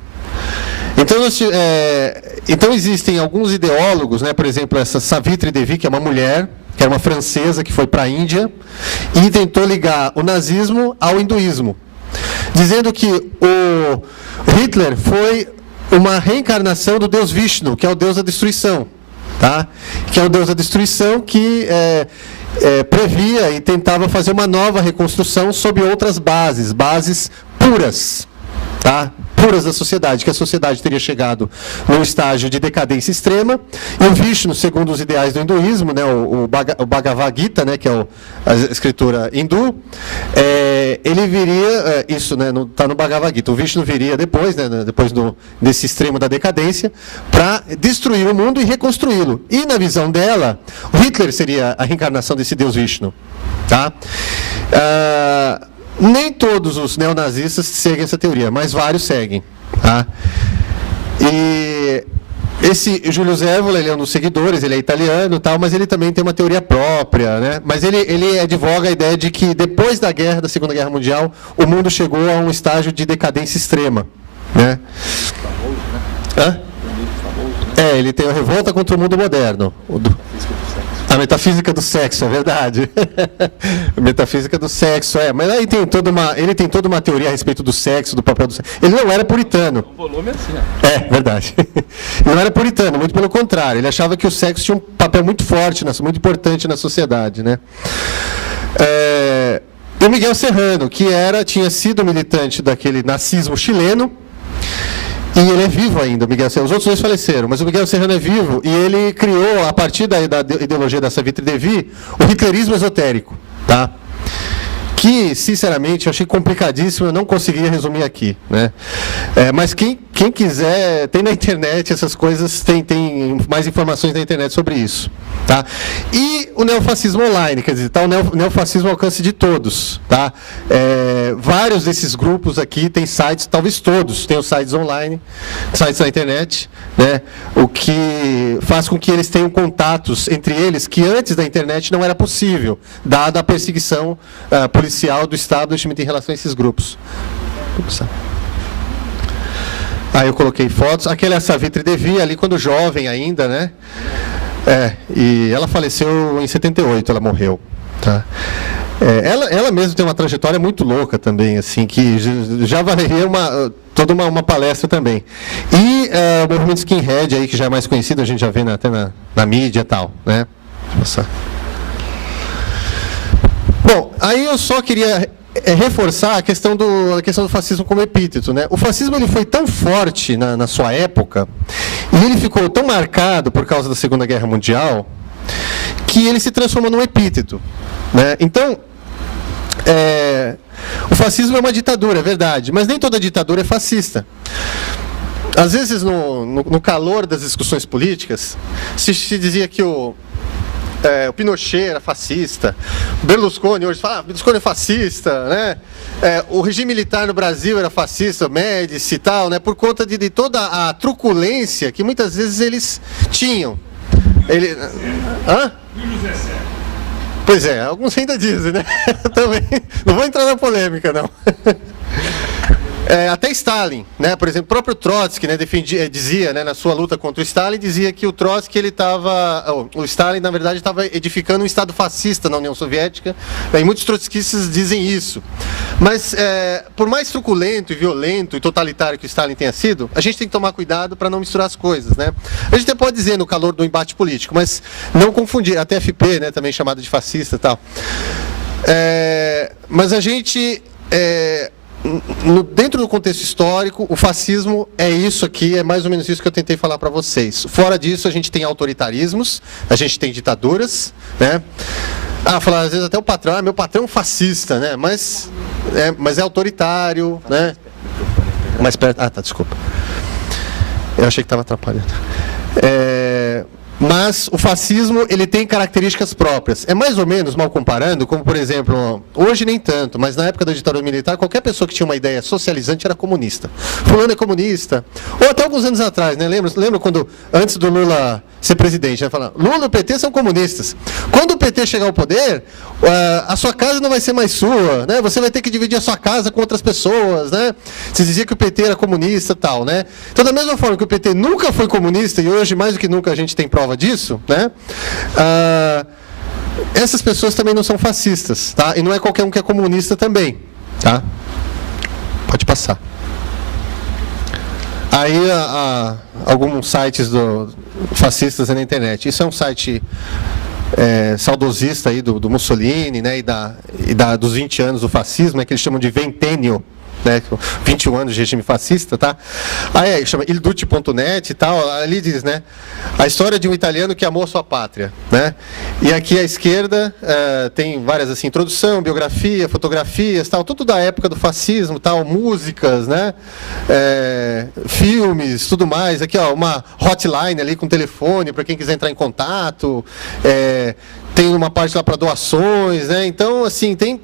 Então existem alguns ideólogos, né, por exemplo, essa Savitri Devi, que é uma mulher, que era uma francesa que foi para a Índia e tentou ligar o nazismo ao hinduísmo, dizendo que o Hitler foi uma reencarnação do deus Vishnu, que é o deus da destruição, tá? Que é o deus da destruição que previa e tentava fazer uma nova reconstrução sob outras bases puras, tá? Puras da sociedade, que a sociedade teria chegado num estágio de decadência extrema, e o Vishnu, segundo os ideais do hinduísmo, né, o Bhagavad Gita, né, que é a escritura hindu, ele viria, isso, né, está no Bhagavad Gita, o Vishnu viria depois, né, desse extremo da decadência, para destruir o mundo e reconstruí-lo. E na visão dela, o Hitler seria a reencarnação desse deus Vishnu, tá? Nem todos os neonazistas seguem essa teoria, mas vários seguem, tá? E esse Júlio Zévola, ele é um dos seguidores, ele é italiano, tal, mas ele também tem uma teoria própria, né? Mas ele advoga a ideia de que depois da Segunda Guerra Mundial, o mundo chegou a um estágio de decadência extrema, né? Hã? Ele tem a revolta contra o mundo moderno. A metafísica do sexo, é verdade. A metafísica do sexo, mas aí ele tem toda uma teoria a respeito do sexo, do papel do sexo. Ele não era puritano. O volume é assim, verdade. Ele não era puritano, muito pelo contrário. Ele achava que o sexo tinha um papel muito forte, muito importante na sociedade, né? E o Miguel Serrano, que tinha sido militante daquele nazismo chileno, e ele é vivo ainda, o Miguel Serrano. Os outros dois faleceram, mas o Miguel Serrano é vivo e ele criou, a partir da ideologia da Savitri Devi, o hitlerismo esotérico, tá? Que, sinceramente, eu achei complicadíssimo, eu não conseguiria resumir aqui, né? Mas quem quiser, tem na internet essas coisas, tem mais informações na internet sobre isso, tá? E o neofascismo online, quer dizer, tá o neofascismo ao alcance de todos, tá? Vários desses grupos aqui têm sites, talvez todos tenham sites online, sites na internet, né? O que faz com que eles tenham contatos entre eles que antes da internet não era possível, dada a perseguição policial do establishment em relação a esses grupos. Aí eu coloquei fotos. Aquela é a Savitri Devi, ali quando jovem ainda, né? E ela faleceu em 78, ela morreu, tá? Ela mesma tem uma trajetória muito louca também, assim, que já valeria toda uma palestra também. E o movimento skinhead aí, que já é mais conhecido, a gente já vê até na mídia e tal, né? Deixa eu passar. Bom, aí eu só queria reforçar a questão do fascismo como epíteto, né? O fascismo ele foi tão forte na sua época, e ele ficou tão marcado por causa da Segunda Guerra Mundial, que ele se transformou num epíteto, né? Então, o fascismo é uma ditadura, é verdade, mas nem toda ditadura é fascista. Às vezes, no calor das discussões políticas, se dizia que o o Pinochet era fascista, Berlusconi hoje fala, Berlusconi é fascista, né? O regime militar no Brasil era fascista, Médici e tal, né? Por conta de toda a truculência que muitas vezes eles tinham. Hã? Pois é, alguns ainda dizem, né? Também. Não vou entrar na polêmica, não. Até Stalin, né? Por exemplo, o próprio Trotsky, né, dizia, né, na sua luta contra o Stalin, dizia que o Trotsky, o Stalin, na verdade, estava edificando um Estado fascista na União Soviética, e muitos trotskistas dizem isso. Mas, por mais truculento e violento e totalitário que o Stalin tenha sido, a gente tem que tomar cuidado para não misturar as coisas, né? A gente até pode dizer no calor do embate político, mas não confundir, a TFP, né, também chamada de fascista e tal. Mas a gente... dentro do contexto histórico, o fascismo é isso aqui, é mais ou menos isso que eu tentei falar para vocês. Fora disso, a gente tem autoritarismos, a gente tem ditaduras, né? Falar às vezes até o patrão, meu patrão é um fascista, né? Mas é autoritário, né? Mais perto, tá, desculpa. Eu achei que estava atrapalhando. Mas o fascismo, ele tem características próprias. É mais ou menos, mal comparando, como, por exemplo, hoje nem tanto, mas na época da ditadura militar, qualquer pessoa que tinha uma ideia socializante era comunista. Fulano é comunista. Ou até alguns anos atrás, né? Lembra quando, antes do Lula ser presidente, né? Falando, Lula e o PT são comunistas. Quando o PT chegar ao poder, a sua casa não vai ser mais sua, né? Você vai ter que dividir a sua casa com outras pessoas, né? Se dizia que o PT era comunista e tal, né? Então, da mesma forma que o PT nunca foi comunista, e hoje, mais do que nunca, a gente tem prova disso, né? Essas pessoas também não são fascistas, tá? E não é qualquer um que é comunista também, tá? Pode passar. Aí, alguns sites fascistas na internet. Isso é um site saudosista aí do Mussolini, né? Dos 20 anos do fascismo, né, que eles chamam de ventênio, né, 21 anos de regime fascista, tá? Aí chama ilduce.net e tal, ali diz, né, a história de um italiano que amou sua pátria, né? E aqui à esquerda tem várias, assim, introdução, biografia, fotografias, tal, tudo da época do fascismo, tal, músicas, né, filmes, tudo mais. Aqui, ó, uma hotline ali com telefone para quem quiser entrar em contato, tem uma parte lá para doações, né? Então, assim, tem...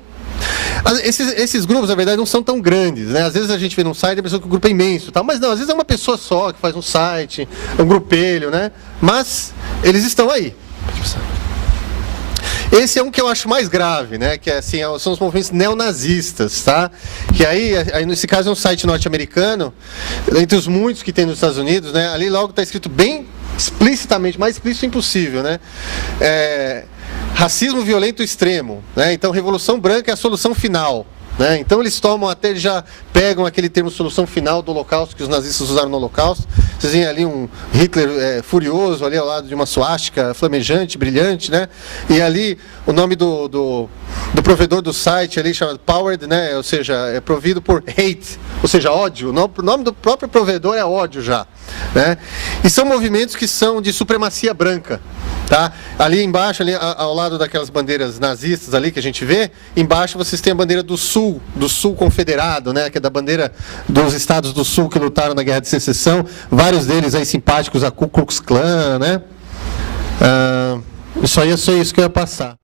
Esses grupos, na verdade, não são tão grandes, né? Às vezes a gente vê num site e a pessoa que o grupo é imenso, tá? Mas não, às vezes é uma pessoa só que faz um site, um grupelho, né? Mas eles estão aí. Esse é um que eu acho mais grave, né? Que assim, são os movimentos neonazistas, tá? Que aí nesse caso é um site norte-americano, entre os muitos que tem nos Estados Unidos, né? Ali logo está escrito bem explicitamente, mais explícito impossível, né? Racismo violento extremo, né? Então Revolução Branca é a solução final, né? Então eles já pegam aquele termo solução final do Holocausto que os nazistas usaram no Holocausto. Vocês veem ali um Hitler furioso ali ao lado de uma suástica flamejante, brilhante, né? E ali o nome do provedor do site ali chamado Powered, né? Ou seja, é provido por hate, ou seja, ódio. O nome do próprio provedor é ódio já, né? E são movimentos que são de supremacia branca. Tá? Ali embaixo, ali ao lado daquelas bandeiras nazistas ali que a gente vê, embaixo vocês têm a bandeira do Sul Confederado, né? Que é da bandeira dos estados do Sul que lutaram na Guerra de Secessão, vários deles aí simpáticos a Ku Klux Klan, né? Isso aí é só isso que eu ia passar.